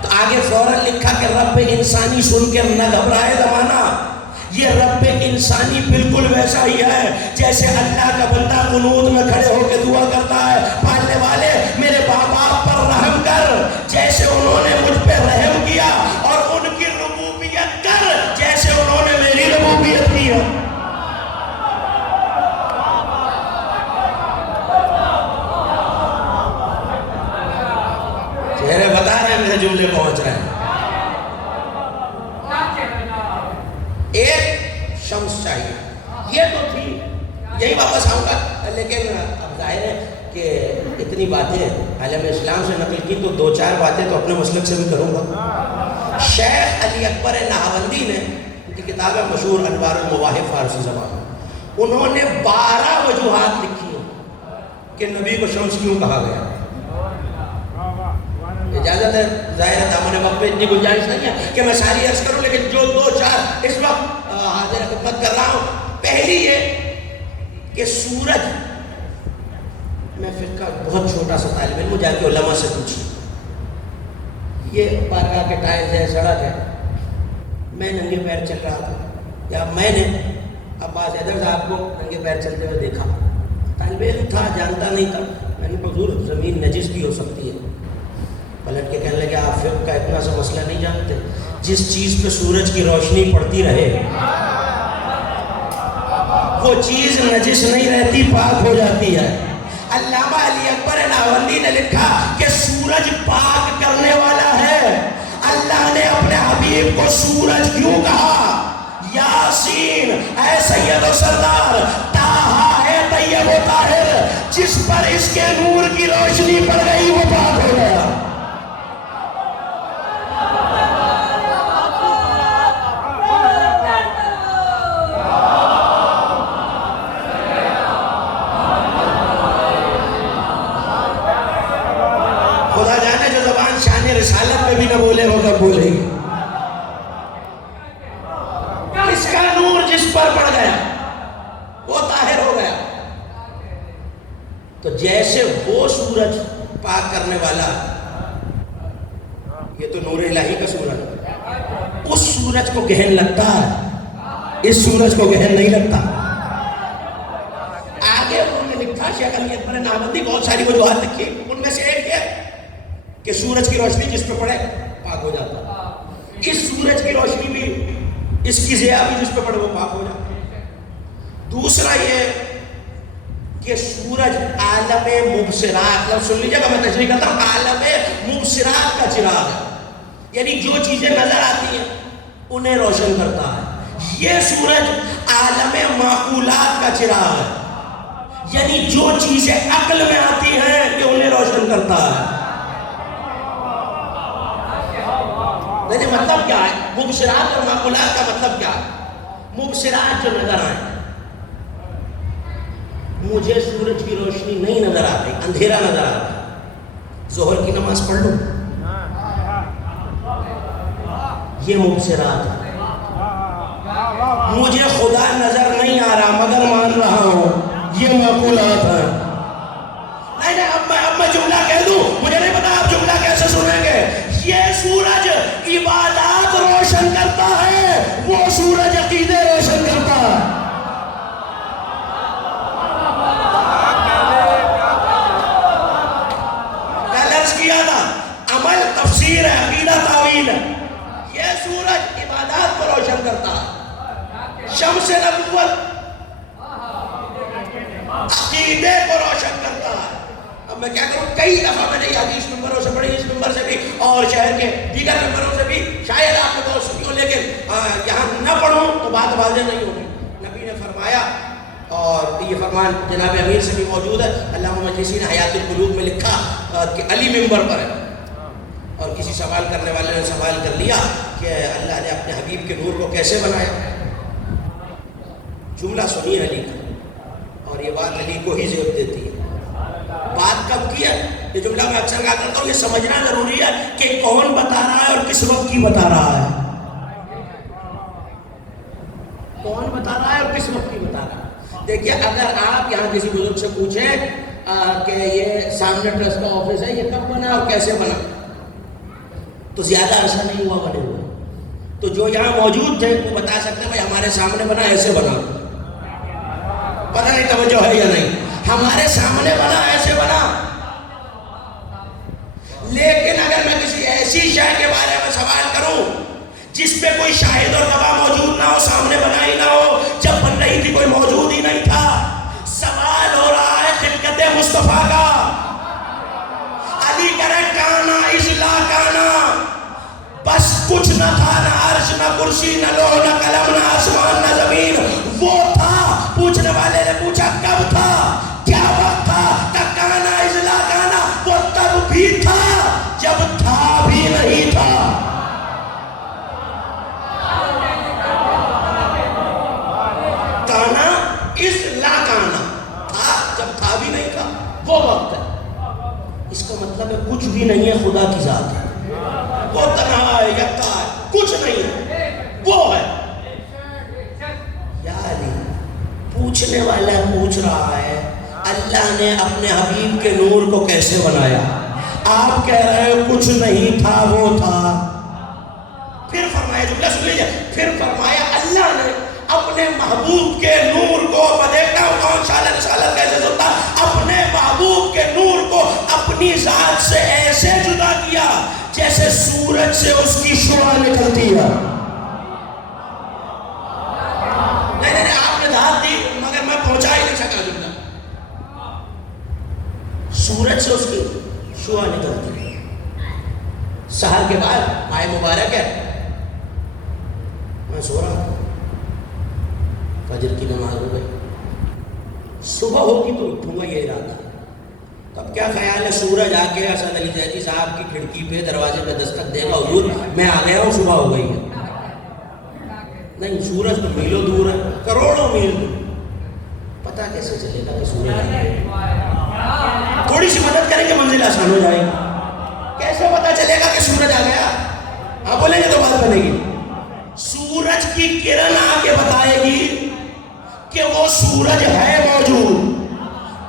تو آگے فوراً لکھا کہ رب انسانی سن کے نہ گھبرائے زمانہ. یہ رب انسانی بالکل ویسا ہی ہے جیسے اللہ کا بندہ قنوت میں کھڑے ہو کے دعا کرتا ہے، پالنے والے میرے باپ پر رحم کر جیسے انہوں نے مجھ پہ رحم کیا، اور ان کی ربوبیت کر جیسے انہوں نے میری ربوبیت کی ہے. چہرے بتا رہے ہیں، میرے جملے پہنچ رہے ہیں. ایک شمس چاہیے، یہ تو تھی، یہی واپس آؤں گا. لیکن اب ظاہر ہے کہ اتنی باتیں عالم اسلام سے نقل کی تو 2-4 باتیں تو اپنے مسلک سے بھی کروں گا. شیخ علی اکبر نہاوندی نے، ان کی کتاب ہے مشہور انوار المواہب فارسی زبان میں، انہوں نے 12 وجوہات لکھی ہیں کہ نبی کو شمس کیوں کہا گیا. اجازت ہے، ظاہر ہے دامن وقت میں اتنی گنجائش نہیں ہے کہ میں ساری عرض کروں، لیکن جو 2-4 اس وقت حاضر خدمت کر رہا ہوں. پہلی یہ کہ سورج، میں فقہ بہت چھوٹا سا طالب علم، جا کے علماء سے پوچھی، یہ بارگاہ کے ٹائلز ہے، سڑک ہے، میں ننگے پیر چل رہا تھا، یا میں نے عباس حیدر صاحب کو ننگے پیر چلتے ہوئے دیکھا، طالب علم تھا، جانتا نہیں تھا، میں نے حضور زمین نجس بھی ہو سکتی ہے، پلٹ کے کہنے لگے آپ فقہ کا اتنا سا مسئلہ نہیں جانتے، جس چیز پہ سورج کی روشنی پڑتی رہے وہ چیز نجس نہیں رہتی، پاک ہو جاتی ہے۔ علامہ علی اکبر ناوندی نے لکھا کہ سورج پاک کرنے والا ہے۔ اللہ نے اپنے حبیب کو سورج کیوں کہا؟ یاسین اے سید و سردار، طٰہٰ ہے طیب و طاہر، جس پر اس کے نور کی روشنی پڑ گئی وہ پاک ہو گیا۔ خدا جانے جو زبان شان رسالت میں بھی نہ بولے وہ کب بولے گی۔ اس کا نور جس پر پڑ گیا وہ طاہر ہو گیا۔ تو جیسے وہ سورج پاک کرنے والا، یہ تو نور الہی کا سورج، اس سورج کو گہن لگتا ہے، اس سورج کو گہن نہیں لگتا۔ آگے انہوں نے لکھا، شیخ علی اکبر ناوندی بہت ساری وجوہات لکھی، ان میں سے ایک ہے کہ سورج کی روشنی جس پہ پڑے پاک ہو جاتا، اس سورج کی روشنی بھی، اس کی ضیاء بھی جس پہ پڑے وہ پاک ہو جاتا۔ دوسرا یہ کہ سورج عالم مبصرات، لفظ سن لیجیے گا میں تشریح کرتا ہوں، عالم مبصرات کا چراغ ہے، یعنی جو چیزیں نظر آتی ہیں انہیں روشن کرتا ہے۔ یہ سورج عالم معقولات کا چراغ ہے، یعنی جو چیزیں عقل میں آتی ہیں کہ انہیں روشن کرتا ہے۔ لیکن مطلب کیا ہے مبصرات اور معقولات کا مطلب کیا ہے؟ مبصرات جو نظر آئیں، مجھے سورج کی روشنی نہیں نظر آتی، اندھیرا نظر آتا ہے، ظہر کی نماز پڑھ لوں، یہ مبصرات ہے۔ مجھے خدا نظر نہیں آ رہا مگر مان رہا ہوں، یہ معقولات ہے۔ نہیں اب میں جملہ کہہ دوں، مجھے نہیں پتا آپ جملہ کیسے سنیں گے۔ یہ سورج عبادات روشن کرتا ہے، وہ سورج عقیدے روشن کرتا ہے۔ کل عرض کیا تھا، عمل تفسیر ہے، عقیدہ تعویل ہے۔ یہ سورج عبادات کو روشن کرتا ہے، شمس نبوت عقیدے کو روشن کرتا ہے۔ اب میں کیا کروں، کئی دفعہ میں نے یہ حدیث ممبروں سے پڑھی، اس ممبر سے بھی اور شہر کے دیگر ممبروں سے بھی، شاید آپ نے بہت سنی ہو، لیکن یہاں نہ پڑھوں تو بات واضح نہیں ہوگی۔ نبی نے فرمایا، اور یہ فرمان جناب امیر سے بھی موجود ہے، علامہ مجلسی نے حیات القلوب میں لکھا کہ علی ممبر پر ہے، اور کسی سوال کرنے والے نے سوال کر لیا کہ اللہ نے اپنے حبیب کے نور کو کیسے بنایا؟ جملہ سنی علی کا، اور یہ بات علی کو ہی زیب دیتی ہے۔ بات کب کی ہے؟ یہ جملہ میں اکثر کہا کرتا ہوں، یہ سمجھنا ضروری ہے کہ کون بتا رہا ہے اور کس وقت کی بتا رہا ہے۔ کون بتا رہا ہے اور کس وقت کی بتا رہا ہے۔ دیکھیے، اگر آپ یہاں کسی بزرگ سے پوچھیں کہ یہ سامنے ٹرسٹ کا آفس ہے، یہ کب بنا اور کیسے بنا، تو زیادہ عرصہ نہیں ہوا بنے ہوئے، تو جو یہاں موجود تھے وہ بتا سکتے ہیں بھائی ہمارے سامنے بنا، ایسے بنا۔ پتہ نہیں توجہ ہے یا نہیں، ہمارے سامنے بنا، ایسے بنا۔ لیکن اگر میں کسی ایسی شے کے بارے میں سوال کروں جس پہ کوئی شاہد اور گواہ موجود نہ ہو، سامنے بنا ہی نہ ہو، جب بن رہی تھی کوئی موجود ہی نہیں تھا، سوال ہو رہا ہے خلقت مصطفیٰ کا۔ علی کرے کانا اجلا کانا، بس کچھ نہ تھا، نہ عرش نہ کرسی نہ لوح نہ قلم نہ آسمان نہ زمین، وہ تھا۔ پوچھنے والے نے پوچھا کب تھا، کیا وقت تھا؟ کانا اجلا کانا، وہ تب بھی تھا جب تھا بھی نہیں تھا۔ کانا اجلا کانا، تھا جب تھا بھی نہیں تھا، وہ وقت ہے۔ اس کا مطلب ہے کچھ بھی نہیں ہے، خدا کی ذات ہے، وہ تنہا ہے، یکتا ہے، کچھ نہیں ہے، وہ ہے۔ یا علی، پوچھنے والا پوچھ رہا ہے اللہ نے اپنے حبیب کے نور کو کیسے بنایا، آپ کہہ رہے ہیں کچھ نہیں تھا، وہ تھا۔ پھر فرمایا، جملہ سن لیجیے، پھر فرمایا اللہ نے اپنے محبوب کے نور کو، میں دیکھتا ہوں کون شعلہ رسالت کیسے سنتا، اپنے محبوب کے نور کو اپنی ذات سے ایسے جدا کیا جیسے سورج سے اس کی شعاع نکلتی ہے۔ نہیں آپ نے دھات دی مگر میں پہنچا ہی نہیں سکا جملہ۔ سورج سے اس کی شعاع نکلتی ہے۔ سحر کے بعد آئے مبارک ہے، میں سو رہا ہوں، فجر کی نماز ہو گئی، صبح ہوگی تو اٹھوں گا یہ ارادہ۔ تب کیا خیال ہے سورج آ کے اسد علی زیدی صاحب کی کھڑکی پہ دروازے پہ دستک دے گا، حضور میں آ گیا ہوں، صبح ہو گئی ہے۔ نہیں، سورج تو میلوں دور ہے، کروڑوں میل دور، پتہ کیسے چلے گا کہ سورج آ گیا؟ تھوڑی سی مدد کریں گے منزل آسان ہو جائے گی۔ کیسے پتہ چلے گا کہ سورج آ گیا؟ آپ بولیں گے تو بات بنے گی۔ سورج کی کرن آ کے بتائے گی کہ وہ سورج ہے موجود،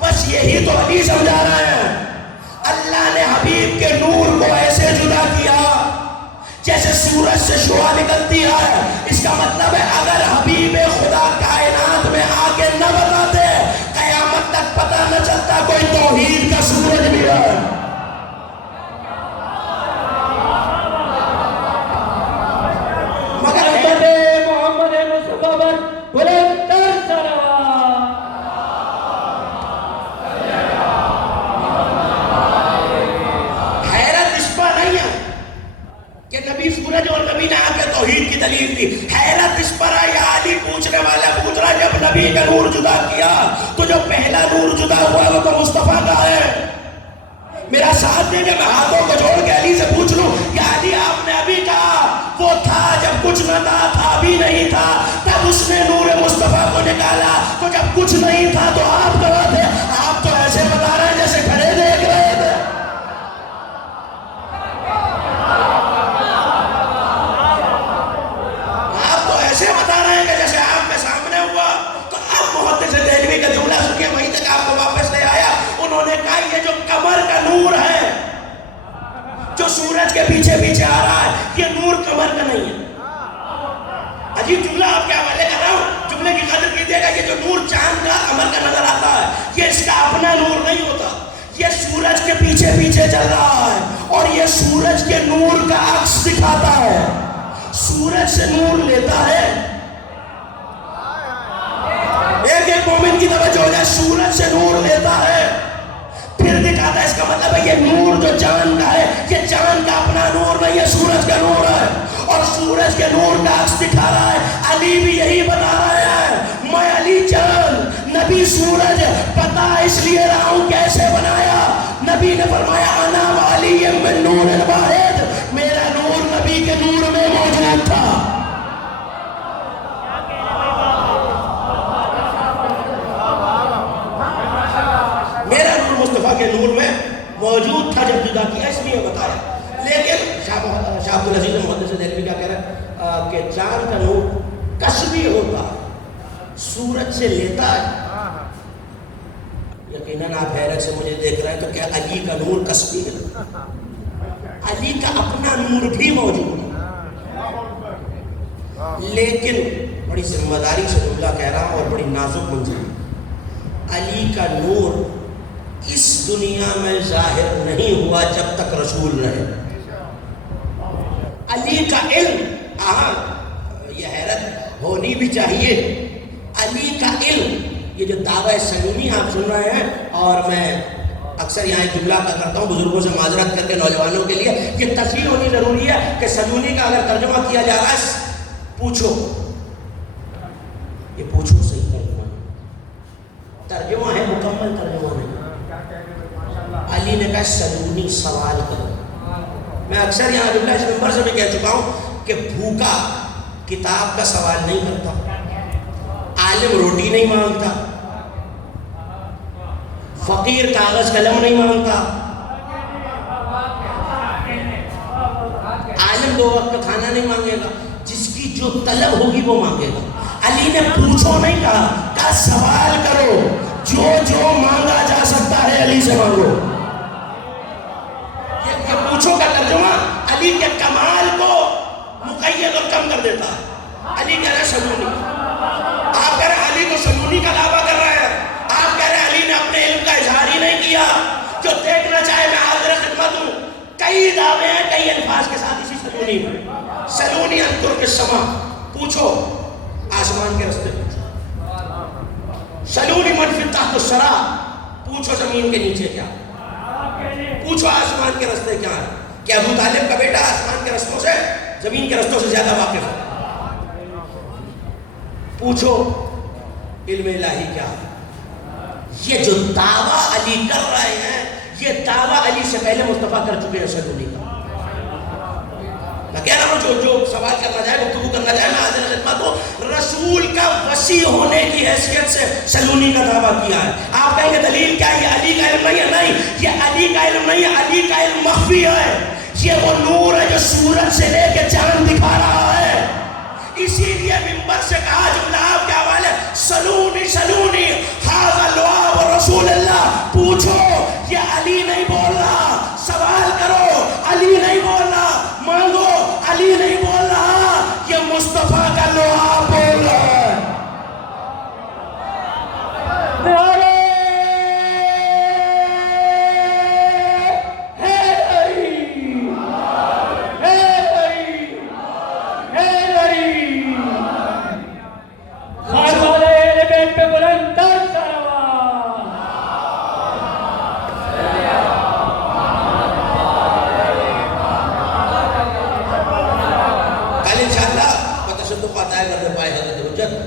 بس یہی تو علی سمجھا رہا ہے۔ اللہ نے حبیب کے نور کو ایسے جدا کیا جیسے سورج سے شعاع نکلتی ہے۔ اس کا مطلب ہے اگر حبیب خدا کائنات میں آ کے نہ بتاتے، قیامت تک پتہ نہ چلتا کوئی توحید کا سورج بھی ہے۔ حیرت اس پر آیا، علی پوچھنے والا پوچھ رہا جب نبی کا نور جدا کیا تو جو پہلا نور جدا ہوا وہ تو مصطفیٰ کا ہے۔ میرا ساتھ دے کہ میں ہاتھوں کو جوڑ کے علی سے پوچھ لوں کہ علی آپ نے ابھی کہا وہ تھا جب کچھ نہ تھا بھی نہیں تھا، تب اس نے نور مصطفیٰ کو نکالا، تو جب کچھ نہیں تھا تو آپ کہاں تھے؟ آپ تو ایسے بتا رہے ہیں جیسے کھڑے دیکھ رہے تھے۔ سورج کے پیچھے پیچھے آ رہا ہے، یہ نور قمر کا نہیں ہے۔ عجیب جملہ آپ کے حوالے کر رہا ہوں، جملے کی قدر کیجیے گا۔ یہ جو نور چاند کا قمر کا نظر آتا ہے یہ اس کا اپنا نور نہیں ہوتا، یہ سورج کے پیچھے پیچھے چل رہا ہے اور یہ سورج کے نور کا عکس دکھاتا ہے۔ سورج سے نور لیتا ہے، ایک ایک مومن کی توجہ ہو جائے، سورج سے نور لیتا ہے پھر دکھاتا ہے۔ اس کا مطلب ہے یہ نور جو چاند کا ہے یہ چاند کا اپنا نور نہیں ہے، سورج کا نور ہے، اور سورج کے نور کا عکس دکھا رہا ہے۔ علی بھی یہی بتا رہا ہے، میں علی چاند نبی سورج پتا اس لیے رہا ہوں کیسے بنایا۔ نبی نے فرمایا انا وعلی من نور واحد، میرا نور نبی کے نور میں موجود تھا۔ مصطفیٰ کے نور میں موجود تھا جب جدا کیا، اس لیے بتایا۔ لیکن شاہ عبد العزیز محدث دہلوی کیا کہہ رہا ہے کہ چاند کا نور کسبی ہوتا ہے، سورج سے لیتا ہے۔ یقیناً آپ حیرت سے مجھے دیکھ رہے ہیں تو کیا علی کا نور کسبی ہے؟ علی کا اپنا نور بھی موجود ہے، لیکن بڑی ذمہ داری سے جملہ کہہ رہا ہوں اور بڑی نازک منظر، علی کا نور اس دنیا میں ظاہر نہیں ہوا جب تک رسول رہے۔ علی کا علم، یہ حیرت ہونی بھی چاہیے، علی کا علم، یہ جو دعویٰ سنونی آپ سن رہے ہیں، اور میں اکثر یہاں ایک جملہ کرتا ہوں بزرگوں سے معذرت کر کے نوجوانوں کے لیے، یہ تصحیح ہونی ضروری ہے کہ سنونی کا اگر ترجمہ کیا جا رہا ہے پوچھو، یہ پوچھو صحیح ترجمہ ہے، مکمل ترجمہ نہیں۔ علی نے کہا سنونی سوال کرو۔ میں اکثر یہاں جملہ اس نمبر سے بھی کہہ چکا ہوں کہ بھوکا کتاب کا سوال نہیں کرتا، عالم روٹی نہیں مانگتا، فقیر کاغذ قلم نہیں مانگتا، عالم 2 وقت کا کھانا نہیں مانگے گا، جس کی جو طلب ہوگی وہ مانگے گا۔ علی نے پوچھو نہیں کہا سوال کرو، جو مانگا جا سکتا ہے علی سے مانگو۔ یہ پوچھو کا ترجمہ علی کے کمال کو مقید اور کم کر دیتا ہے۔ علی کہہ رہا ہے سنونی، کئی دعوے ہیں کئی الفاظ کے ساتھ اسی سلونی میں. سلونی ان ترک السما، پوچھو آسمان کے رستے پوچھو. سلونی من فی تحت الثری، پوچھو زمین کے نیچے کیا، پوچھو آسمان کے رستے کیا ہیں. کہ ابو طالب کا بیٹا آسمان کے رستوں سے زمین کے رستوں سے زیادہ واقف ہے. پوچھو علم الہی کیا ہے. یہ جو دعویٰ علی کر رہے ہیں یہ دعویٰ علی سے پہلے مصطفیٰ کر چکے ہیں سلونی کا. میں کہہ رہا ہوں جو سوال کرنا جائے گفتگو کرنا جائے میں حاضر خدمت ہوں. رسول کا وسیع ہونے کی حیثیت سے سلونی کا دعویٰ کیا ہے. آپ کہیں گے دلیل کیا ہے؟ یہ علی کا علم نہیں ہے. نہیں، یہ علی کا علم نہیں ہے، علی کا علم مخفی ہے. یہ وہ نور ہے جو سورج سے لے کے چاند دکھا رہا ہے. اسی لیے منبر سے کہا جملہ آپ کے حوالے، سلونی سلونی ھذا لعاب رسول اللہ. پوچھو، یہ علی نہیں بول رہا. سوال کرو، علی نہیں بول رہا. مانگو، علی نہیں بول رہا. یہ مصطفیٰ کا لعاب بول رہا ہے.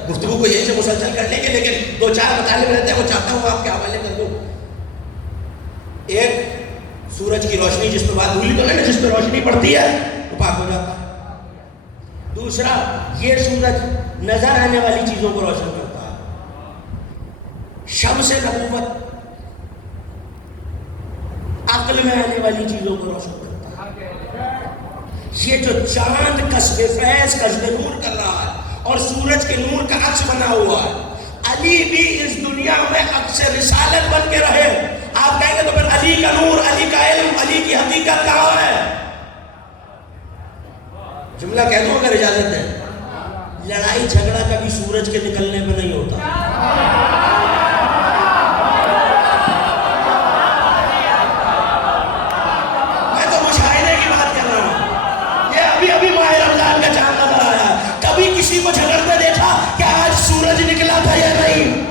گفتگو کو یہیں سے مسلسل کر لیں گے لیکن دو چار مطالب رہتے ہیں وہ چاہتا ہوں آپ کے حوالے کر دوں. ایک سورج کی روشنی جس پہ بات بھولی تو ہے نا، جس پہ روشنی پڑتی ہے وہ پاک ہو جاتا ہے. دوسرا یہ سورج نظر آنے والی چیزوں کو روشن کرتا ہے. شمس نبوت عقل میں آنے والی چیزوں کو روشن کرتا ہے. یہ جو چاند کسب فیض کسب نور کر رہا ہے اور سورج کے نور کا عکس بنا ہوا ہے. علی بھی اس دنیا میں عکس رسالت بن کے رہے. آپ کہیں گے تو پھر علی کا نور، علی کا علم، علی کی حقیقت کہاں ہے؟ جملہ کہہ دوں اگر اجازت ہے. لڑائی جھگڑا کبھی سورج کے نکلنے میں نہیں ہوتا. میں تو مشاہدے کی بات کر رہا ہوں. یہ ابھی ماہ رمضان کا چاند نظر آیا. کبھی کسی کو جھگڑتے دیکھا کہ آج سورج نکلا تھا یا نہیں؟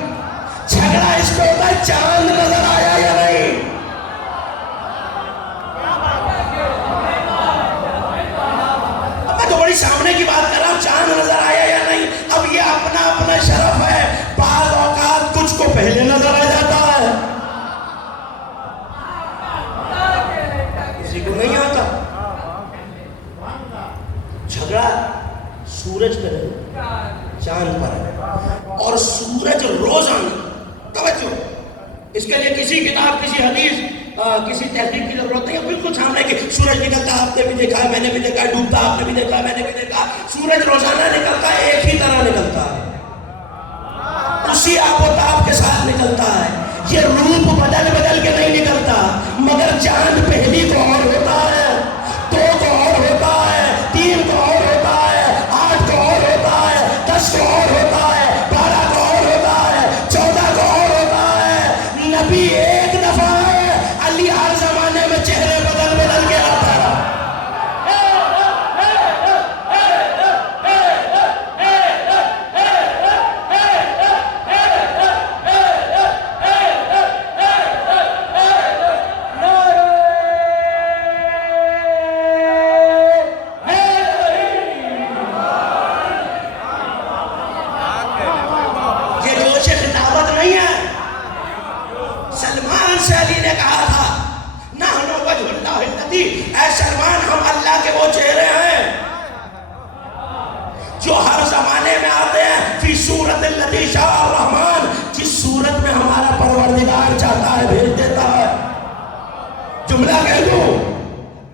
جھگڑا اس کو ہوتا ہے چاند نظر آیا یا نہیں. اب میں تو بڑی سامنے کی بات کر رہا ہوں، چاند نظر آیا یا نہیں. اب یہ اپنا اپنا شرف ہے. بعض اوقات کچھ کو پہلے نظر آ جاتا ہے، کسی کو نہیں آتا. جھگڑا سورج پر ہے، چاند پر ہے. اور سورج روزانہ، توجہ، اس کے لیے کسی کتاب، کسی حدیث، کسی تحقیق کی ضرورت نہیں ہے. بالکل سامنے کہ سورج نکلتا آپ نے بھی دیکھا ہے، میں نے بھی دیکھا ہے. ڈوبتا آپ نے بھی دیکھا ہے، میں نے بھی دیکھا. سورج روزانہ نکلتا ہے، ایک ہی طرح نکلتا ہے، اسی آب و تاب کے ساتھ نکلتا ہے. یہ روپ بدل بدل کے نہیں نکلتا. مگر چاند پہلی کو اور ہوتا ہے، 2 کو اور ہوتا ہے، 3 کو اور ہوتا ہے، 8 کو اور ہوتا ہے، 10 کو اور ہوتا ہے، 12 کو اور ہوتا ہے، 14 کو اور ہوتا ہے. نبی ایک دفعہ ہے، علی ہر زمانے میں چہرے بدل بدل کے آتا ہے.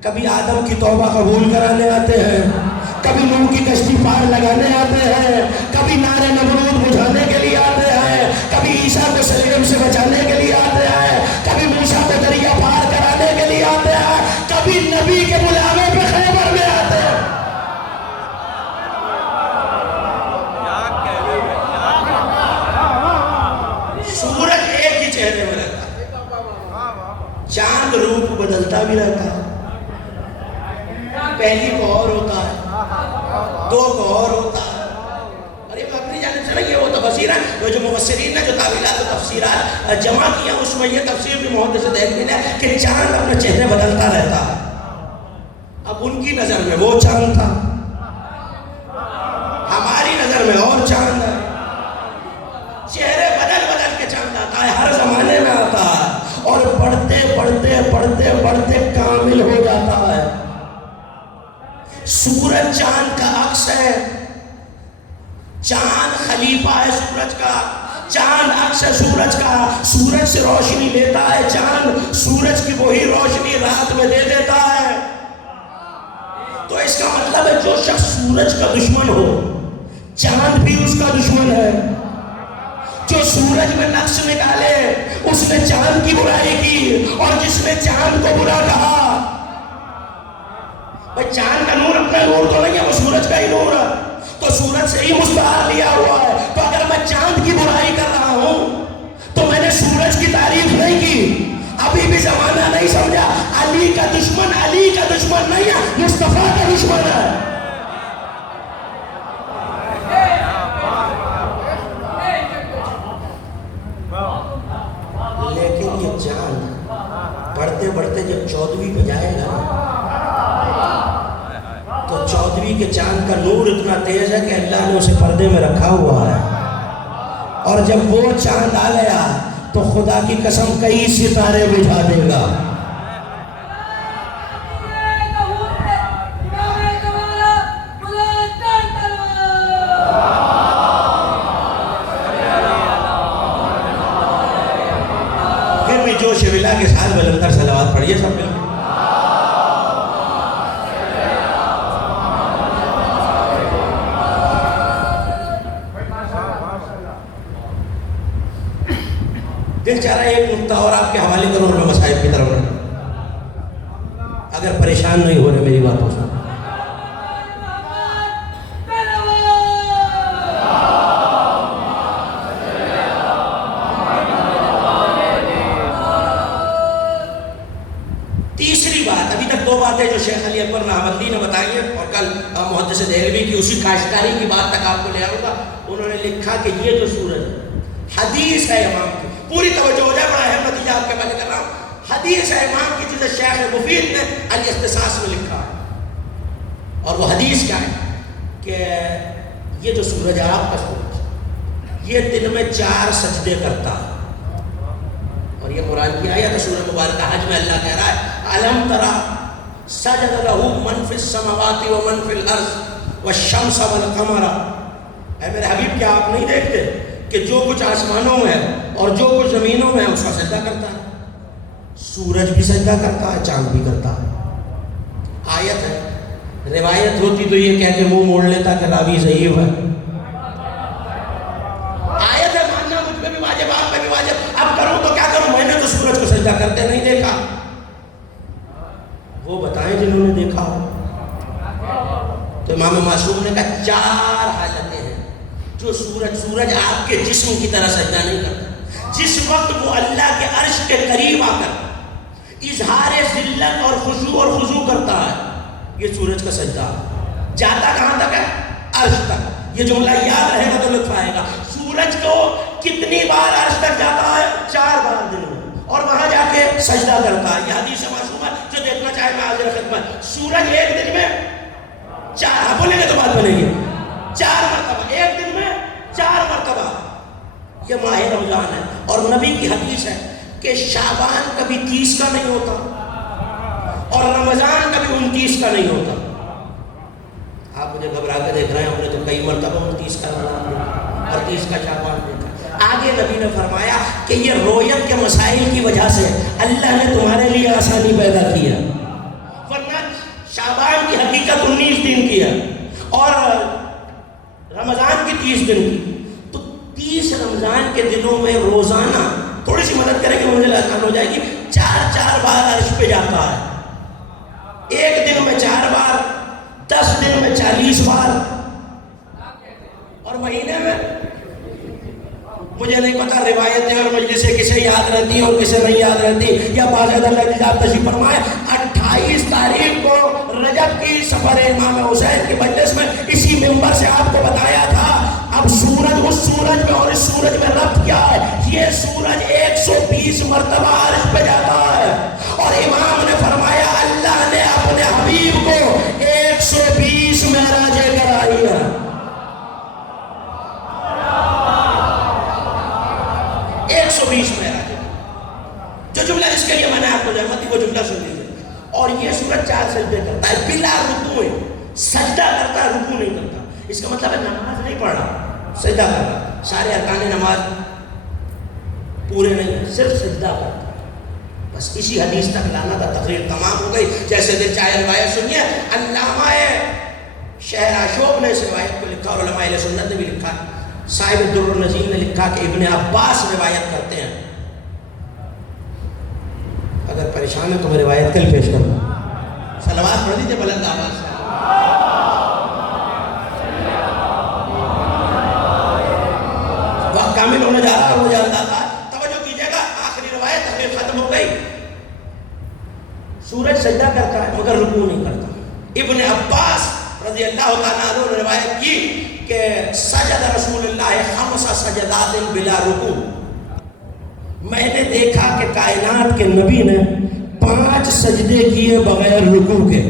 کبھی آدم کی توبہ قبول کرانے آتے ہیں، کبھی نوح کی کشتی پار لگانے آتے ہیں، کبھی نار نمرود بجھانے کے لیے آتے ہیں، کبھی عیسیٰ کو سلیم سے بچانے کے لیے آتے ہیں، کبھی موسیٰ کو دریا پار کرانے کے لیے آتے ہیں، کبھی نبی کے بلاوے پہ خیبر میں آتے ہیں. سورج ایک ہی چہرے میں رہتا ہے، چاند روپ بدلتا بھی رہتا ہے. پہلی کو اور ہوتا ہے، دو کو اور ہوتا ہے، اور یہ اپنی جانب سے نہیں ہے، وہ تفسیر ہے وہ جو مفسرین نے جو تعویلات و تفسیرات جمع کیا اس میں یہ تفسیر بھی محدث دہلوی نے کہ چاند اپنے چہرے بدلتا رہتا ہے. اب ان کی نظر میں وہ چاند تھا، ہماری نظر میں اور چاند ہے. چہرے بدل بدل کے چاند آتا ہے، ہر زمانے میں آتا ہے، اور بڑھتے بڑھتے بڑھتے بڑھتے کامل ہو جاتا ہے. سورج چاند کا عکس ہے، چاند خلیفہ ہے سورج کا، چاند عکس ہے سورج کا. سورج سے روشنی لیتا ہے چاند، سورج کی وہی روشنی رات میں دے دیتا ہے. تو اس کا مطلب ہے جو شخص سورج کا دشمن ہو، چاند بھی اس کا دشمن ہے. جو سورج میں نقش نکالے اس نے چاند کی برائی کی، اور جس نے چاند کو برا کہا، بھئی چاند کا نور اپنا نور تو نہیں ہے، وہ سورج کا ہی نور ہے، تو سورج سے ہی مستعار لیا ہوا ہے. تو اگر میں چاند کی برائی کر رہا ہوں تو میں نے سورج کی تعریف نہیں کی. ابھی بھی زمانہ نہیں سمجھا، علی کا دشمن نہیں ہے، مصطفیٰ کا دشمن ہے. لیکن یہ چاند بڑھتے بڑھتے جب 14ویں پہ جائے گا تو 14ویں کے چاند کا نور اتنا تیز ہے کہ اللہ نے اسے پردے میں رکھا ہوا ہے. اور جب وہ چاند آ گیا تو خدا کی قسم کئی ستارے بجھا دے گا. پھر بھی جوش ولا کے ساتھ بلندر صلوات پڑھیے سب مل. دل چاہ رہا ہے ایک نقطہ اور آپ کے حوالے کروں میں مصائب کی طرف رہا، اگر پریشان نہیں ہو رہے میری باتوں سے. تیسری بات، ابھی تک دو باتیں جو شیخ علی اکبر نہاوندی نے بتائی ہیں، اور کل محدث دہلوی کی اسی کاشتکاری کی بات تک آپ کو لے آؤں گا. انہوں نے لکھا کہ یہ جو سورج حدیث ہے امام کی، پوری توجہ ہو جائے، بڑا اہم نتیجہ آپ کے پہلے کر رہا ہوں. حدیث ہے امام کی جسے شیخ مفید نے الاختصاص میں لکھا. اور وہ حدیث کیا ہے کہ یہ جو سورج ہے، آپ کا سورج، یہ دن میں 4 سجدے کرتا ہے. اور یہ قرآن کی آیت ہے، سورہ مبارکہ حج میں اللہ کہہ رہا ہے الم ترى سجد له من في السماوات ومن في الارض والشمس والقمر. اے میرے حبیب کیا آپ نہیں دیکھتے کہ جو کچھ آسمانوں میں ہے اور جو کچھ زمینوں میں ہے اس کا سجدہ کرتا ہے. سورج بھی سجدہ کرتا ہے، چاند بھی کرتا ہے. آیت ہے، روایت ہوتی تو یہ کہہ کے منہ موڑ لیتا کہ راوی ضعیف ہے. آیت ہے، ماننا مجھ پہ بھی واجب، آپ پہ بھی واجب. اب کروں تو کیا کروں، میں نے تو سورج کو سجدہ کرتے نہیں دیکھا. وہ بتائیں جنہوں نے دیکھا ہو. تو امام معصوم نے کہا 4 حالتیں ہیں جو سورج آپ کے جسم کی طرح سجدہ نہیں کرتا. جس وقت وہ اللہ کے عرش کے قریب آ کر اظہار ذلت اور خضوع کرتا ہے، یہ سورج کا سجدہ. جاتا کہاں تک ہے؟ عرش تک. یہ جملہ یاد رہے گا تو لطف آئے گا. سورج کو کتنی بار عرش تک جاتا ہے؟ 4 بار دن میں، اور وہاں جا کے سجدہ کرتا ہے. یہ حدیث معصومہ جو دیکھنا چاہے میں حاضر خدمت. سورج ایک دن میں 4، بولیں گے تو بات بنے گی، 4 مرتبہ ایک دن میں 4 مرتبہ. یہ ماہ رمضان ہے، اور نبی کی حدیث ہے کہ شعبان کبھی 30 کا نہیں ہوتا اور رمضان کبھی 29 کا نہیں ہوتا. آپ مجھے گھبرا کے دیکھ رہے ہیں، ہم نے تو کئی مرتبہ 29 کا رمضان دیکھا اور 30 کا شعبان دیکھا. آگے نبی نے فرمایا کہ یہ رویت کے مسائل کی وجہ سے اللہ نے تمہارے لیے آسانی پیدا کی ہے، ورنہ شعبان کی حقیقت 19 دن کی ہے اور رمضان کی 30 دن کی. تو 30 رمضان کے دنوں میں روزانہ تھوڑی سی مدد کریں کہ مجھے آسان ہو جائے گی. 4 بار عرش پہ جاتا ہے، ایک دن میں 4 بار، 10 دن میں 40 بار، اور مہینے میں مجھے نہیں پتا روایتیں اور مجلسیں کسے یاد رہتی ہیں اور کسے نہیں یاد رہتی. یا باقاعدہ اللہ کی ذات تشریف فرمائے 28 تاریخ کو رجب کی سفر امام حسین کی مجلس میں اسی منبر سے آپ کو بتایا تھا اب سورج اس سورج میں اور اس سورج میں ربط کیا ہے؟ یہ سورج 120 مرتبہ عرش پہ جاتا ہے اور امام نے فرمایا اللہ نے اپنے حبیب کو 120 معراجیں کرائی ہیں. 120 معراجیں. جو جملہ جس کے لیے میں نے آپ کو جمع وہ جملہ سن لیجیے. اور یہ سورج 4 سجدے کرتا ہے بلا رکوع، سجدہ کرتا ہے رکوع نہیں کرتا. اس کا مطلب ہے نماز نہیں پڑھ رہا، سجدہ کر رہا. سارے ارکان نماز پورے نہیں، صرف سجدہ کرتا. بس اسی حدیث تک لانا تھا، تقریر تمام ہو گئی. جیسے دل چاہے روایت سنیے. علامہ شہر اشوق نے اس روایت کو لکھا اور علماء اہل سنت نے بھی لکھا. صاحب الدر النظیم نے لکھا کہ ابن عباس روایت کرتے ہیں. اگر پریشان ہے تو میں روایت کل پیش کروں. صلوات پڑھ دیجیے بلند آواز سے. وقت کامل ہونے جا رہا ہے، ہو جاتا تھا. توجہ کیجیے گا، آخری روایت ابھی ختم ہو گئی. سورج سجدہ کرتا ہے مگر رکوع نہیں کرتا. ابن عباس رضی اللہ تعالیٰ عنہ نے روایت کی کہ سجد رسول اللہ 5 سجدات بلا رکوع. میں نے دیکھا کہ کائنات کے نبی نے 5 سجدے کیے بغیر رکوع کے.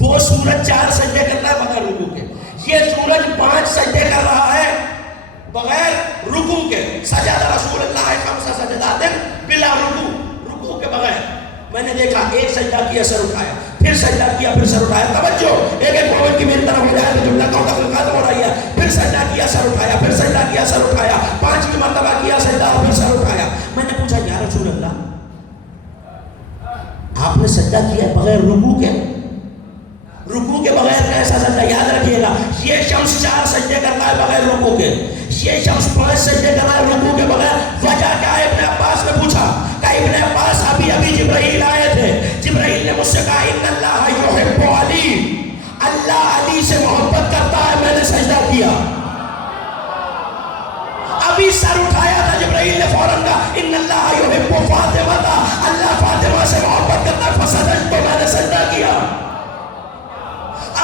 وہ سورج 4 سجدے کرتا ہے بغیر رکوع کے، یہ سورج 5 سجدے کر رہا ہے بغیر رکوع کے. سجد رسول اللہ 5 سجدات بلا رکوع، رکوع کے بغیر. میں نے دیکھا ایک سجدہ کیا سر اٹھایا، پھر سجدہ کیا پھر سر اٹھایا. توجہ، ایک ایک مومن کی میری طرف ہو جائے تو جملہ کا ختم ہو رہی ہے. پھر سجدہ کیا سر اٹھایا، پھر سجدہ کیا سر اٹھایا، 5 مرتبہ کیا سجدہ پھر سر اٹھایا. میں نے پوچھا یا رسول اللہ آپ نے سجدہ کیا بغیر رکوع کے؟ رکوع کے بغیر کیسا سجدہ؟ یاد رکھیے گا، یہ شخص 4 سجدے کرتا ہے بغیر رکوع کے، یہ شخص 5 سجدے کرتا ہے رکوع کے بغیر. وجہ کیا ہے؟ ابن عباس نے پوچھا کہ ابن عباس ابھی جبرائیل آئے تھے. جبرائیل نے مجھ سے کہا ان اللہ یحب علی، اللہ علی سے محبت کرتا ہے. میں نے سجدہ کیا، ابھی سر اٹھایا تھا. جبرائیل نے فوراً کہا ان اللہ یحب فاطمہ، اللہ فاطمہ سے محبت کرتا ہے. فسجدت، تو میں نے سجدہ کیا.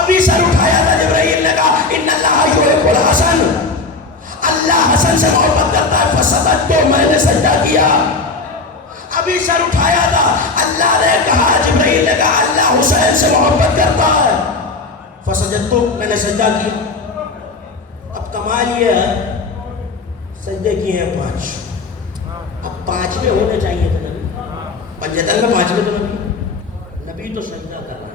ابھی سر اٹھایا تھا. جبرائیل نے کہا ان اللہ یحب الحسن، اللہ حسن سے محبت کرتا ہے. فسجدت، تو میں نے سجدہ کیا. ابھی سر اٹھایا تھا. اللہ نے کہا، جبرائیل نے کہا اللہ حسین سے محبت کرتا ہے. فسجدت، تو میں نے سجدہ کیا. اب کمال یہ ہے سجدے کیے ہیں 5. اب 5ویں ہونے چاہیے تھے نبی. پنجتن میں 5ویں تو نبی تو سجدہ کر رہا ہے.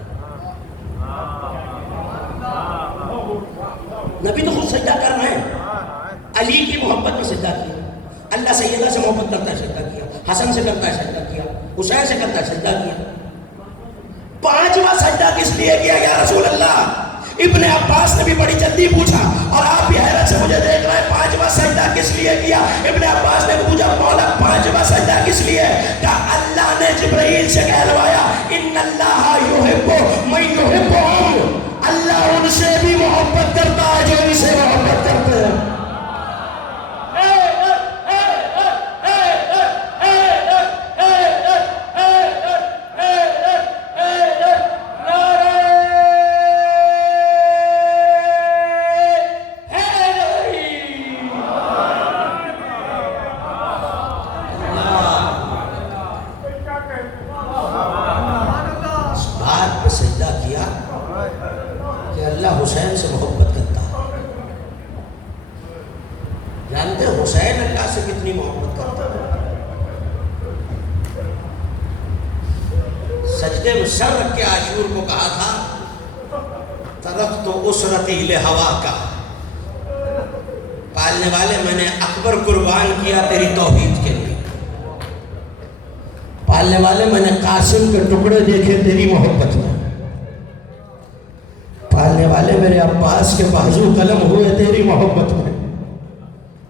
نبی تو خود سجدہ کر رہے ہیں. علی کی محبت میں سجدہ کیا. اللہ سیدہ سے محبت کرتا ہے سجدہ کیا، حسن سے کرتا ہے سجدہ کیا، حسین سے کرتا ہے سجدہ کیا. 5واں سجدہ کس لیے کیا یا رسول اللہ؟ ابن عباس نے بھی بڑی جلدی پوچھا اور آپ بھی حیرت سے مجھے دیکھ رہے ہیں. 5واں سجدہ کس لیے کیا؟ ابن عباس نے پوچھا مولا 5واں سجدہ کس لیے؟ کہ اللہ نے جبرائیل سے کہلوایا ان اللہ یحب من یحبہم، اللہ ان سے بھی محبت کرتا ہے جو ان سے محبت کرتے ہیں. حسین سے محبت کرتا ہے. جانتے حسین اللہ سے کتنی محبت کرتا ہے؟ سجدے میں سر رکھ کے عاشور کو کہا تھا ترکت اسرتی لہوا کا، پالنے والے میں نے اکبر قربان کیا تیری توحید کے لیے. پالنے والے میں نے قاسم کے ٹکڑے دیکھے تیری محبت میں. پالنے والے میرے عباس کے بازو قلم ہوئے تیری محبت میں.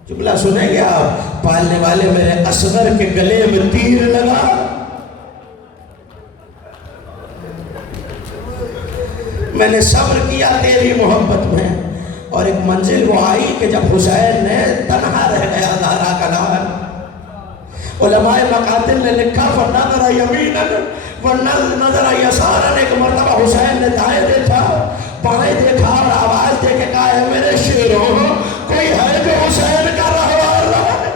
جملہ سنیں گے آپ؟ پالنے والے میرے اصغر کے گلے میں تیر لگا، میں نے صبر کیا تیری محبت میں. اور ایک منزل وہ آئی کہ جب حسین نے تنہا رہ گیا زہرا کا لال، علماء مقاتل نے لکھا فنظر یمینا ورنہ نظر یسارن ایک مرتبہ حسین نے دائیں دیکھا بائیں دیکھا اور آواز دے کے کہا ہے میرے شیروں کوئی ہے جو حسین کا رہوار رہا ہے؟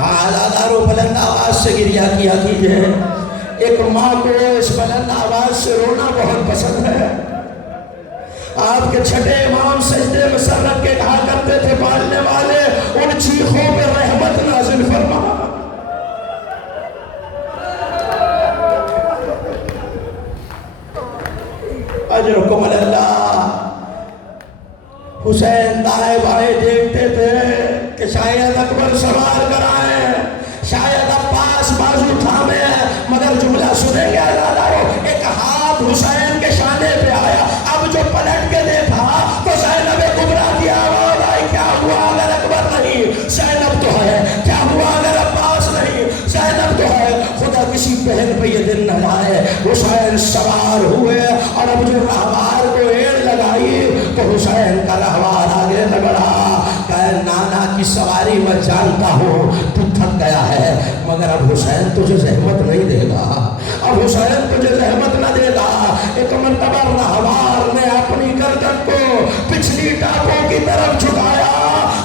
حالاداروں بلند آواز سے گریہ کیا کیجئے، ایک ماں کو اس بلند آواز سے رونا بہت پسند ہے۔ آپ کے چھٹے امام سجدے میں سر رکھ کے کہا کرتے تھے پالنے والے ان چیخوں پہ رحمت نازل فرما۔ اجرکم اللہ۔ حسین دائیں بائیں دیکھتے تھے کہ شاید اکبر سوار کرائیں، شاید عباس بازو تھامے، مگر جملہ سنیں گے عزادارو، ایک ہاتھ حسین کے شانے پہ آیا۔ اب جو پلٹ کے دیکھا تو زینب کبریٰ کی آواز آئی، کیا ہوا اگر اکبر نہیں؟ زینب تو ہے۔ کیا ہوا اگر عباس نہیں؟ زینب تو ہے۔ خدا کسی بہن پہ یہ دن نہ لائے۔ حسین سوار ہوئے اور اب جو رہوار کو ایڑ لگائی تو حسین کا رہوار آگے نہ بڑھا۔ کہے نانا کی سواری میں جانتا ہوں تو تھک گیا ہے، مگر اب حسین تجھے زحمت نہیں دے گا، اب حسین تجھے زحمت نہ دے گا۔ ایک مرتبہ رہوار نے اپنی گردن کو پچھلی ٹانگوں کی طرف جھکایا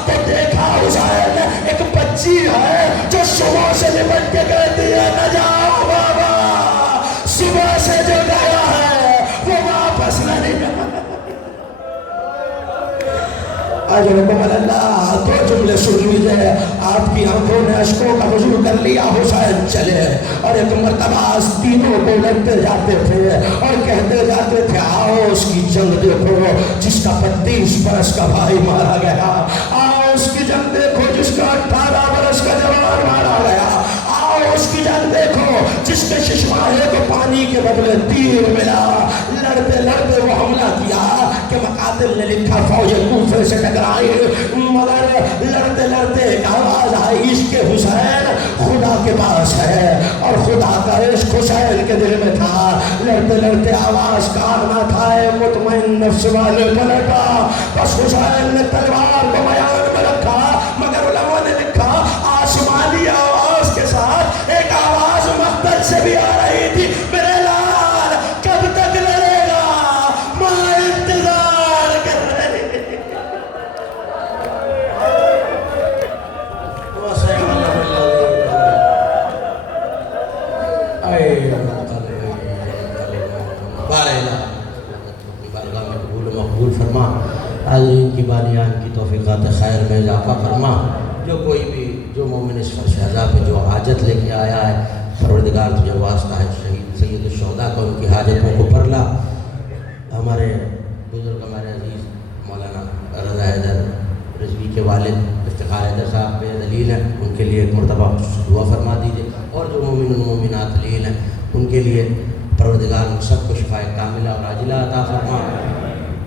تو دیکھا حسین ایک بچی ہے جو صبح سے لپٹ کے کہتی ہے نہ جاؤ بابا، صبح سے جو گیا ہے وہ واپس نہیں جائے۔ اجرکم اللہ۔ دو جملے سن لیجئے، آپ کی آنکھوں نے اشکوں کا وضو کر لیا، حسین چلے اور ایک مرتبہ تینوں کو لڑتے جاتے تھے اور کہتے جاتے تھے آؤ اس کی جنگ دیکھو جس کا 32 برس کا بھائی مارا گیا، آؤ اس کی جنگ دیکھو جس کا 18 برس کا جوان مارا گیا، آؤ اس کی جنگ دیکھو جس کے ششماہے کو پانی کے بدلے تیر ملا۔ لڑتے لڑتے وہ حملہ کیا کہ مقاتل نے لکھا فوج کوفے سے ٹکرائی، مگر لڑتے لڑتے ایک آواز آئی عشق حسین خدا کے پاس ہے، اور خدا کا عشق حسین کے دل میں تھا۔ لڑتے لڑتے آواز کار نہ تھا، مطمئن نفس والے پلٹا، بس حسین نے تلوار کو میان میں رکھا، مگر علماء نے لکھا آسمانی آواز کے ساتھ ایک آواز مقتل سے بھی آ رہی تھی، میرے لال کب تک لڑے گا، ماں انتظار کر رہی۔ بارگاہ میں قبول و مقبول فرما، حاضرین کی بانیان کی توفیقات خیر میں اضافہ فرما۔ جو کوئی بھی جو مومن اس فرش عزا پہ جو حاجت لے کے آیا ہے، پروردگار تجھے واسطہ ہے شہید سید الشہداء کا ان کی حاجتوں کو پر لا۔ ہمارے بزرگ ہمارے عزیز مولانا رضا حیدر رضوی کے والد افتخار حیدر صاحب بے دلیل ہیں، ان کے لیے ایک مرتبہ دعا فرما دیجئے، اور جو مومن و مومنات دلیل ہیں ان کے لیے پروردگار ان سب کو شفاء کاملہ اور عاجلہ عطا فرما،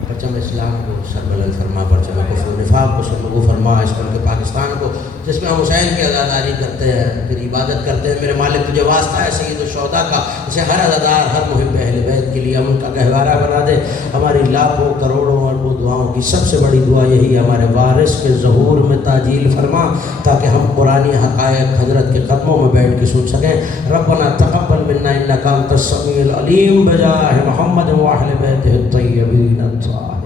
پرچم اسلام کو سربلند فرما، پرچم کفر و نفاق کو سرنگو فرما، اس ملک پاکستان کو جس میں ہم حسین کی عزاداری کرتے ہیں، تیری عبادت کرتے ہیں، میرے مالک تجھے واسطہ ہے سید الشہداء کا، اسے ہر عزادار ہر محب اہل بیت کے لیے امن کا گہوارہ بنا دے۔ ہماری لاکھوں کروڑوں اربوں دعاؤں کی سب سے بڑی دعا یہی ہے، ہمارے وارث کے ظہور میں تعجیل فرما تاکہ ہم قرآنی حقائق حضرت کے قدموں میں بیٹھ کے سن سکیں۔ ربنا تقبل منا انک انت السمیع العلیم بجاہ محمد و اہل بیتہ الطیبین الطاہرین۔